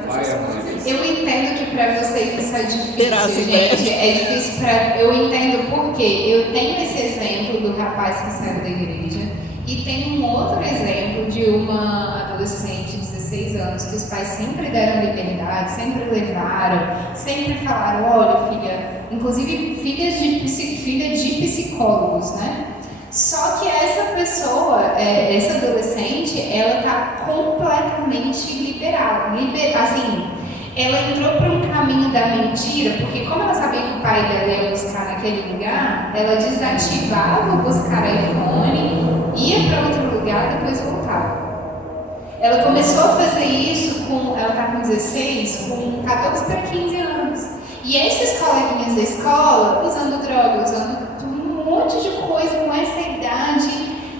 Pai, a mãe. Eu entendo que para vocês isso é difícil, gente. É difícil para. Eu entendo porque eu tenho esse exemplo do rapaz que saiu da igreja e tem um outro exemplo de uma adolescente de 16 anos que os pais sempre deram liberdade, sempre levaram, sempre falaram, olha filha, inclusive filha de psicólogos, né? Só que essa pessoa, essa adolescente, ela está completamente liberada, assim, ela entrou para um caminho da mentira, porque como ela sabia que o pai dela ia buscar naquele lugar, ela desativava o buscar iPhone, ia para outro lugar e depois voltava. Ela começou a fazer isso ela está com 16, com 14 para 15 anos. E esses coleguinhas da escola, usando droga, usando um monte de coisa com essa idade.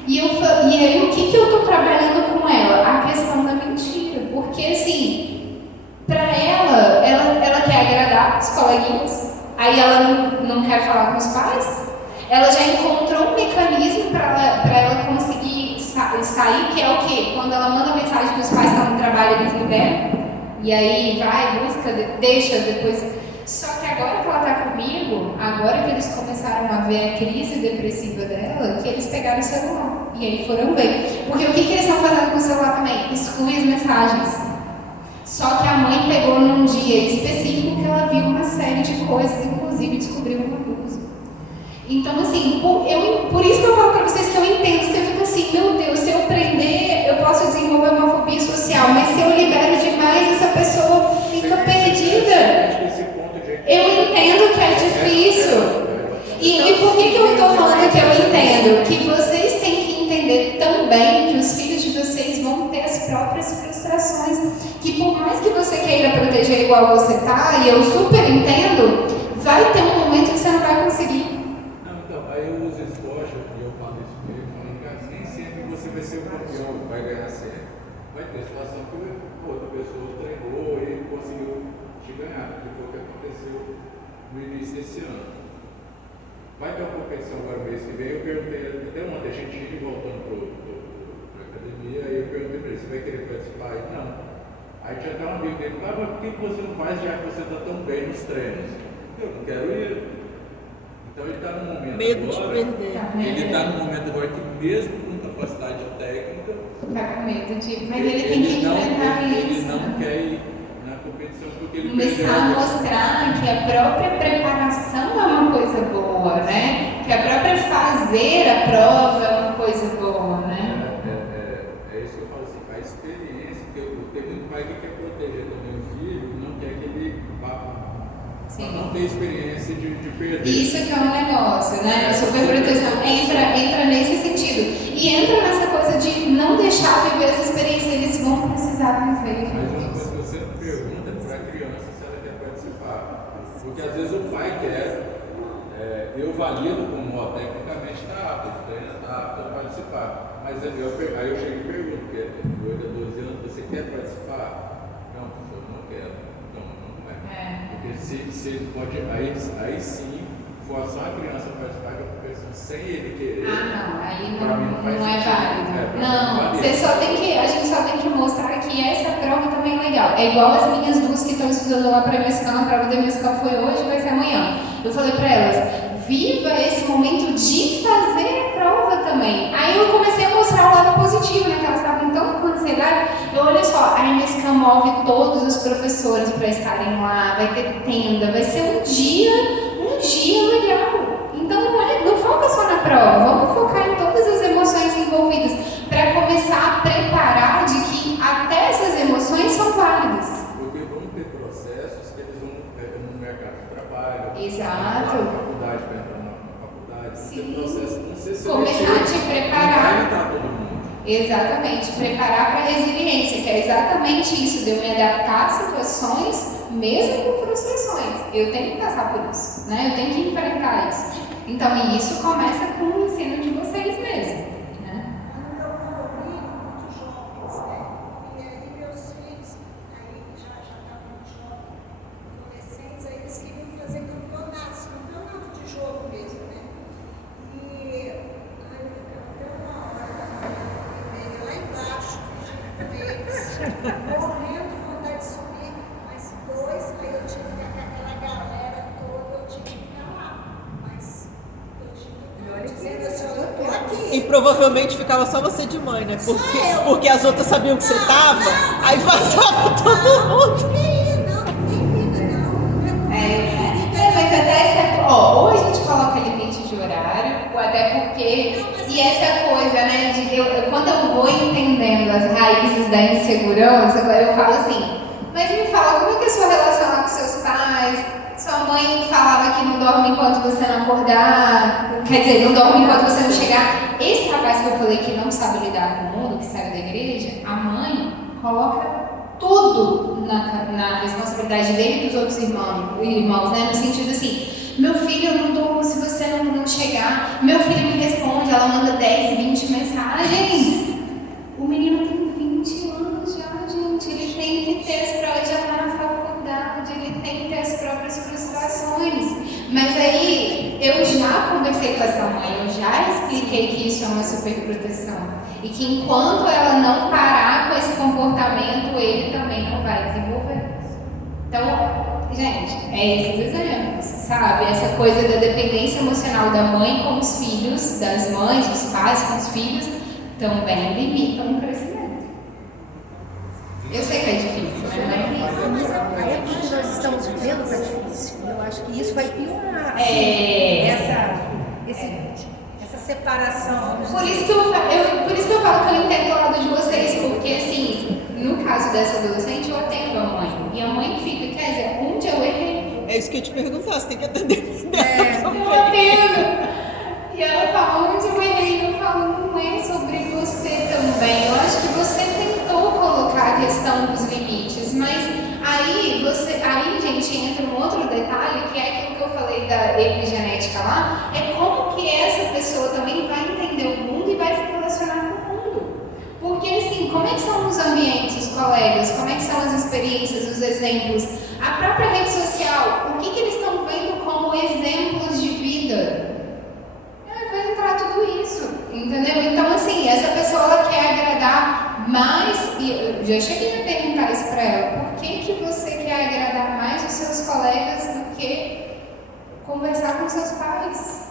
E aí o que eu estou trabalhando com ela? A questão da mentira. Porque assim, para ela quer agradar os coleguinhas, aí ela não quer falar com os pais, ela já encontrou um mecanismo para ela conseguir sair, que é o quê? Quando ela manda mensagem que os pais estão no trabalho, eles liberam, e aí vai, busca, deixa, depois... Só que agora que ela está comigo, agora que eles começaram a ver a crise depressiva dela, que eles pegaram o celular, e aí foram ver. Porque o que eles estão fazendo com o celular também? Exclui as mensagens. Só que a mãe pegou num dia específico que ela viu uma série de coisas, inclusive descobriu um abuso. Então, assim, por isso que eu falo pra vocês que eu entendo. Você fica assim, meu Deus, se eu prender, eu posso desenvolver uma fobia social, mas se eu libero demais, essa pessoa fica perdida. Eu entendo que é difícil. E por que eu estou falando que eu entendo? Que vocês têm que entender também que os filhos de vocês vão ter as próprias frustrações. Que por mais que você queira proteger igual você tá, e eu super entendo, vai ter um momento que você não vai conseguir. Não, então, aí eu uso esporte, e eu falo isso com ele, falando que nem sempre você vai ser o campeão, vai ganhar sempre. Vai ter situação que outra pessoa treinou e conseguiu te ganhar, que foi o que aconteceu no início desse ano. Vai ter uma competição agora no mês que vem, eu perguntei, até ontem a gente ia voltando para a academia, aí eu perguntei para ele, você vai querer participar? Ele, não. Aí tinha até um amigo dele, mas por que você não faz já que você está tão bem nos treinos? Eu não quero ir. Então ele está no momento Medo agora, de perder. ele está no momento agora que mesmo com capacidade técnica, Tá com medo de... Mas ele tem que enfrentar isso. Ele não quer ir na competição porque ele começar a mostrar que a própria preparação é uma coisa boa, né? Que a própria fazer a prova é uma coisa boa, né? É isso que eu falo assim, a experiência, porque tem muito pai que quer proteger também o filho e não quer que ele vá. Não tem experiência de perder. Isso que é um negócio, né? A superproteção entra nesse sentido. E entra nessa coisa de não deixar viver essa experiência, eles vão precisar viver. Mas uma coisa que eu sempre pergunto é para a criança se ela quer participar. Porque às vezes o pai quer, eu valido como, tecnicamente está apto, o treino está apto a participar. Mas aí eu chego e pergunto, porque de 8 a 12 anos, você quer participar? Não, professor, não quero. Então, não vai. Porque se ele pode, aí sim, forçar a criança a participar da competição sem ele querer. Aí não é válido. Não, a gente só tem que mostrar que essa prova também é legal. É igual as minhas duas que estão estudando lá para a MSCAM, a prova da MSCAM foi hoje, vai ser amanhã. Eu falei para elas, viva esse momento de fazer a prova também. Aí eu comecei a mostrar o lado positivo, né? Que elas estavam tão com ansiedade. Olha só, a MSCAM move todos os professores para estarem lá, vai ter tenda, vai ser um dia legal. Então não foca só na prova, vamos focar em todas as emoções envolvidas para começar a preparar de que até essas emoções são válidas. Porque vão ter processos que eles vão no mercado de trabalho, Exato. na faculdade, para entrar na faculdade Sim. processo não ser Começar a te preparar. Não vai entrar todo mundo. Exatamente, preparar para a resiliência, que é exatamente isso, de eu me adaptar a situações, mesmo com frustrações. Eu tenho que passar por isso, né? Eu tenho que enfrentar isso. Então, e isso começa com o ensino de vocês mesmo, né? No meu condomínio, muito jovens, né? E aí meus filhos, aí já estavam muito jovens, adolescentes, aí eles queriam fazer campeonato de jogo mesmo, né? E aí eu ficava até uma hora da manhã, lá embaixo, fugindo com eles, morrendo de vontade de subir, mas dois, aí eu tinha que ficar com aquela galera toda, eu tinha que ficar lá. Mas eu tinha que estar dizendo assim, olha, eu tô aqui. E provavelmente ficava só você de mãe, né? Porque as outras sabiam que você tava, aí vazava todo mundo. Mas até certo. Ou a gente coloca limite de horário, ou até porque. E essa coisa, né? Quando eu vou entendendo as raízes da insegurança, eu falo assim, mas me fala, como é que é a sua relação lá com seus pais? Sua mãe falava que não dorme enquanto você não acordar, quer dizer, não dorme enquanto você não chegar. Esse rapaz que eu falei que não sabe lidar com o mundo, que saiu da igreja, a mãe coloca tudo na responsabilidade dele e dos outros irmãos, né? No sentido assim, meu filho, eu não durmo se você não chegar, meu filho me responde, ela manda 10, 20 mensagens. O menino tem 20 anos já, gente, ele tem que ter já está na faculdade, ele tem que ter as próprias frustrações. Mas aí, eu já conversei com essa mãe, eu já expliquei que isso é uma superproteção. E que enquanto ela não parar com esse comportamento, ele também não vai desenvolver. Então, gente, é esses exemplos, sabe? Essa coisa da dependência emocional da mãe com os filhos, das mães, dos pais com os filhos, também limitam o crescimento. Eu sei que é difícil, né? Mas a época que nós estamos vivendo está difícil. Eu acho que isso vai piorar. Essa separação. Por isso que eu falo que eu entendo o lado de vocês, porque assim, no caso dessa adolescente, eu atendo a mãe. E a mãe fica, quer dizer, onde eu errei? É isso que eu ia te perguntar, você tem que atender. Eu atendo. E ela fala, onde eu errei? Eu falo, não é sobre você também. Eu acho que você tentou colocar a questão dos limites, mas aí, gente, entra um outro detalhe, que é aquilo que eu falei da epigenética lá, é como que essa pessoa também vai entender o mundo e vai se relacionar com o mundo. Porque assim, como é que são os ambientes, os colegas, como é que são as experiências, os exemplos, a própria rede social, o que eles estão vendo como exemplos de vida? Vai entrar tudo isso, entendeu? Então assim, essa pessoa ela quer agradar mais, e eu já cheguei a perguntar isso para ela, por que você quer agradar mais os seus colegas do que conversar com seus pais?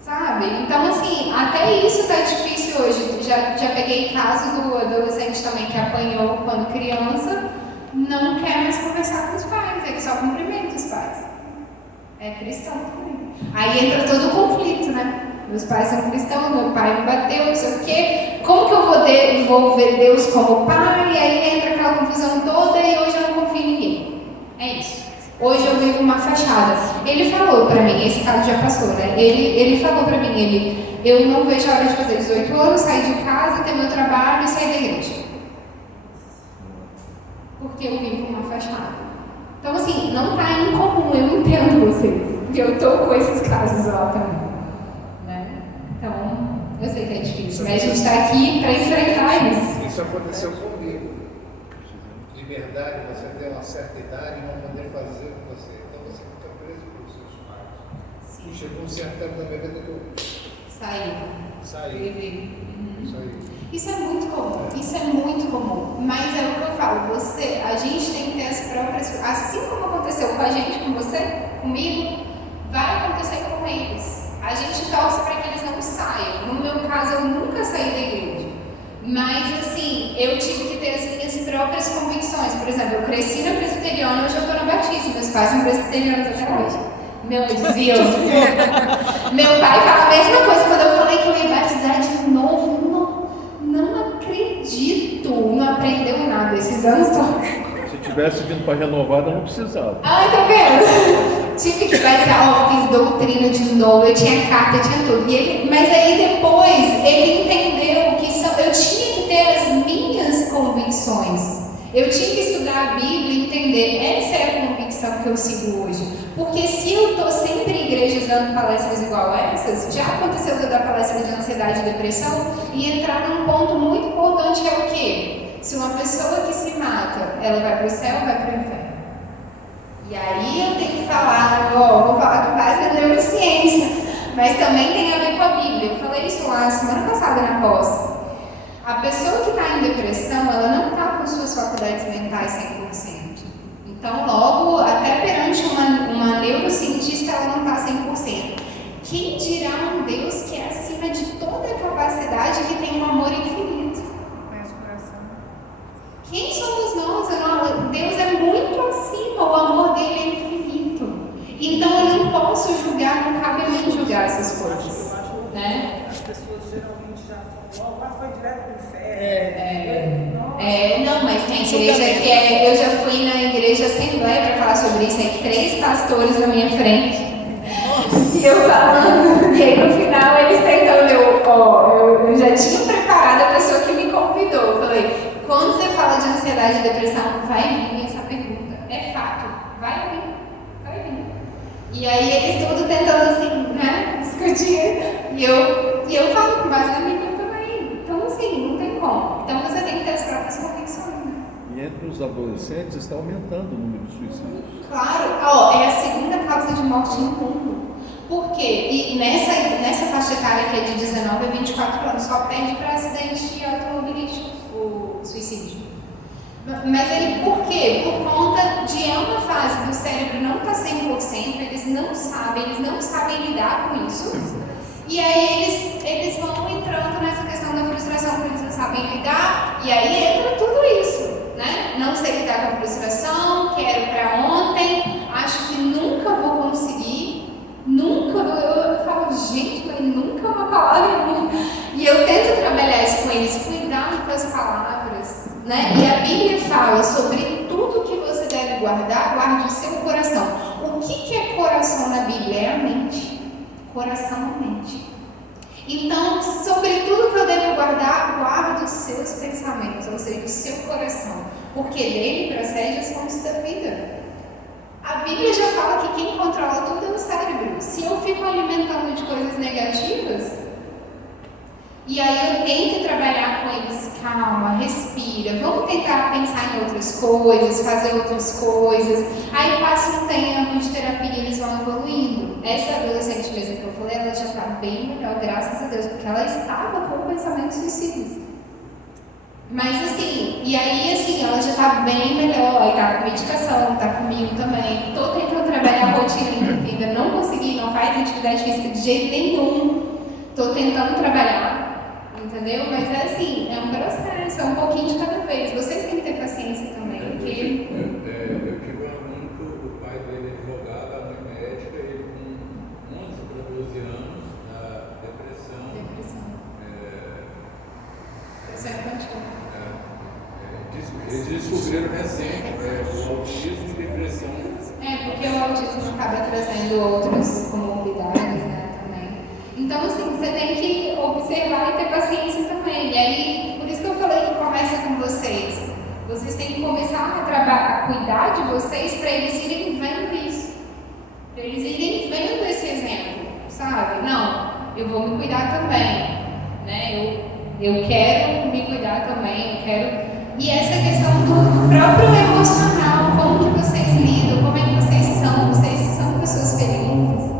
Sabe? Então assim, até isso tá difícil hoje. Já peguei caso do adolescente também que apanhou quando criança, não quer mais conversar com os pais, ele só cumprimenta os pais. É cristão também. Aí entra todo o conflito, né? Meus pais são cristãos, meu pai me bateu, não sei o quê. Como que eu vou ver Deus como pai? E aí entra aquela confusão toda e hoje eu não confio em ninguém. É isso. Hoje eu vivo uma fachada. Ele falou pra mim, esse caso já passou, né? Ele falou pra mim, eu não vejo a hora de fazer 18 anos, sair de casa, ter meu trabalho e sair da igreja. Porque eu vivo uma fachada. Então, assim, não está incomum, eu entendo vocês, porque eu estou com esses casos lá também, né? Então, eu sei que é difícil, mas a gente está aqui para enfrentar isso. Isso aconteceu comigo. Liberdade, você tem uma certa idade e não poder fazer o que você. Então você fica preso pelos seus pais. Sim. E chegou um certo tempo da minha vida que eu saí. Isso é muito comum, mas é o que eu falo, a gente tem que ter as próprias, assim como aconteceu com a gente, com você, comigo, vai acontecer com eles. A gente torce para que eles não saiam. No meu caso, eu nunca saí da igreja, mas assim, eu tive que ter as minhas próprias convicções. Por exemplo, eu cresci na presbiteriana, hoje eu estou na batista, meus pais são presbiterianos até hoje. Meu pai fala a mesma coisa quando eu falei que eu ia batizar de novo. Não acredito, não aprendeu nada esses anos todos. Se tivesse vindo para renovada, não precisava. Ai, tá vendo? Tive que basear, fiz doutrina de novo, eu tinha carta, tinha tudo. Mas aí depois ele entendeu que eu tinha que ter as minhas convicções. Eu tinha que estudar a Bíblia e entender, essa é a convicção que eu sigo hoje. Porque se eu estou sempre em igrejas dando palestras igual essas, já aconteceu de eu dar palestra de ansiedade e depressão e entrar num ponto muito importante que é o quê? Se uma pessoa que se mata, ela vai para o céu ou vai para o inferno? E aí eu tenho que falar, vou falar com base na neurociência, mas também tem a ver com a Bíblia. Eu falei isso lá semana passada na pós. A pessoa que está em depressão, ela não está com suas faculdades mentais 100%. Então, logo, até perante uma neurocientista, ela não está 100%. Quem dirá um Deus que é acima de toda a capacidade, que tem um amor infinito? Conhece o coração. Quem somos nós? Deus é muito acima, o amor dele é infinito. Então, eu não posso julgar, não cabe a mim julgar essas coisas. Né? As pessoas geralmente já falam, foi direto para o inferno. Não, mas tem igreja que eu já fui na igreja Assembleia para falar sobre isso, aí 3 pastores na minha frente. E eu falando, e aí no final eles tentando, eu já tinha preparado a pessoa que me convidou. Eu falei, quando você fala de ansiedade e depressão, vai vir essa pergunta. É fato, vai vir. E aí eles tudo tentando assim, né, discutir. E eu falo com base na Bíblia também. Então assim, não tem como. Então você tem que ter as próprias convicções. E entre os adolescentes está aumentando o número de suicídios. Claro, é a segunda causa de morte no mundo. Por quê? E nessa faixa etária que é de 19 a 24 anos, só perde para acidente automobilístico o suicídio. Mas aí por quê? Por conta de uma fase do cérebro não está 100%, eles não sabem lidar com isso. E aí eles vão entrando nessa questão da frustração, que eles não sabem lidar, e aí entra tudo isso, né? Não sei lidar com a frustração, quero para ontem, acho que nunca vou conseguir, eu falo, gente, mas nunca é uma palavra nunca. E eu tento trabalhar isso com eles, cuidado com as palavras, né? E a Bíblia fala sobre tudo que você deve guardar, guarde o seu coração. O que é coração na Bíblia? É a mente. Coração e mente. Então, sobre tudo que eu devo guardar, guarde os seus pensamentos, ou seja, o seu coração, porque dele procede as fontes da vida. A Bíblia já fala que quem controla tudo é o cérebro. Se eu fico alimentando de coisas negativas, e aí eu tento trabalhar com eles, calma, respira, vamos tentar pensar em outras coisas, fazer outras coisas. Aí passa um tempo de terapia e eles vão evoluindo. Essa adolescente mesmo que eu falei, ela já está bem melhor, graças a Deus, porque ela estava com pensamentos suicidas. Mas assim, e aí assim, ela já está bem melhor, aí está com medicação, está comigo também. Estou tentando trabalhar a rotina de vida, não consegui, não faz atividade física de jeito nenhum. Estou tentando trabalhar. Entendeu? Mas é assim, é um processo, é um pouquinho de cada vez. Vocês têm que ter paciência também. Eu tive um aluno que o pai dele é advogado, a mãe médica, ele com 11 para 12 anos, a depressão. Depressão infantil. Eles descobriram recente o autismo e depressão. Porque o autismo acaba trazendo outras comorbidades, né? Então, assim, você tem que observar e ter paciência também. E aí, por isso que eu falei que começa com vocês. Vocês têm que começar a cuidar de vocês para eles irem vendo isso. Para eles irem vendo esse exemplo, sabe? Não, eu vou me cuidar também, né? Eu quero me cuidar também, eu quero... E essa questão do próprio emocional, como que vocês lidam, como é que vocês são pessoas felizes.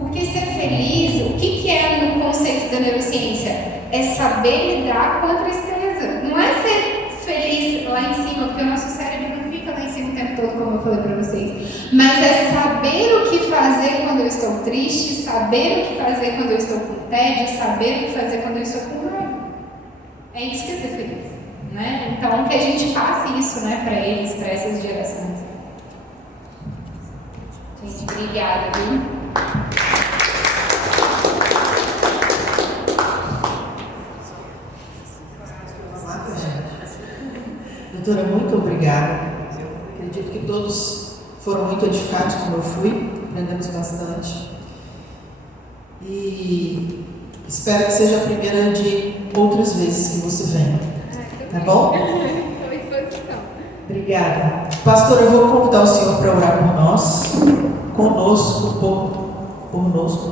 Porque ser feliz, o que é no conceito da neurociência? É saber lidar com a tristeza. Não é ser feliz lá em cima, porque o nosso cérebro não fica lá em cima o tempo todo, como eu falei para vocês. Mas é saber o que fazer quando eu estou triste, saber o que fazer quando eu estou com tédio, saber o que fazer quando eu estou com raiva. É isso que é ser feliz, né? Então, que a gente passe isso, né, para eles, para essas gerações. Gente, obrigada, viu? Doutora, muito obrigada. Acredito que todos foram muito edificados como eu fui, aprendemos bastante. E espero que seja a primeira de outras vezes que você venha. Tá bom? Estou à disposição. Obrigada. Pastor, eu vou convidar o senhor para orar por nós, conosco, por conosco.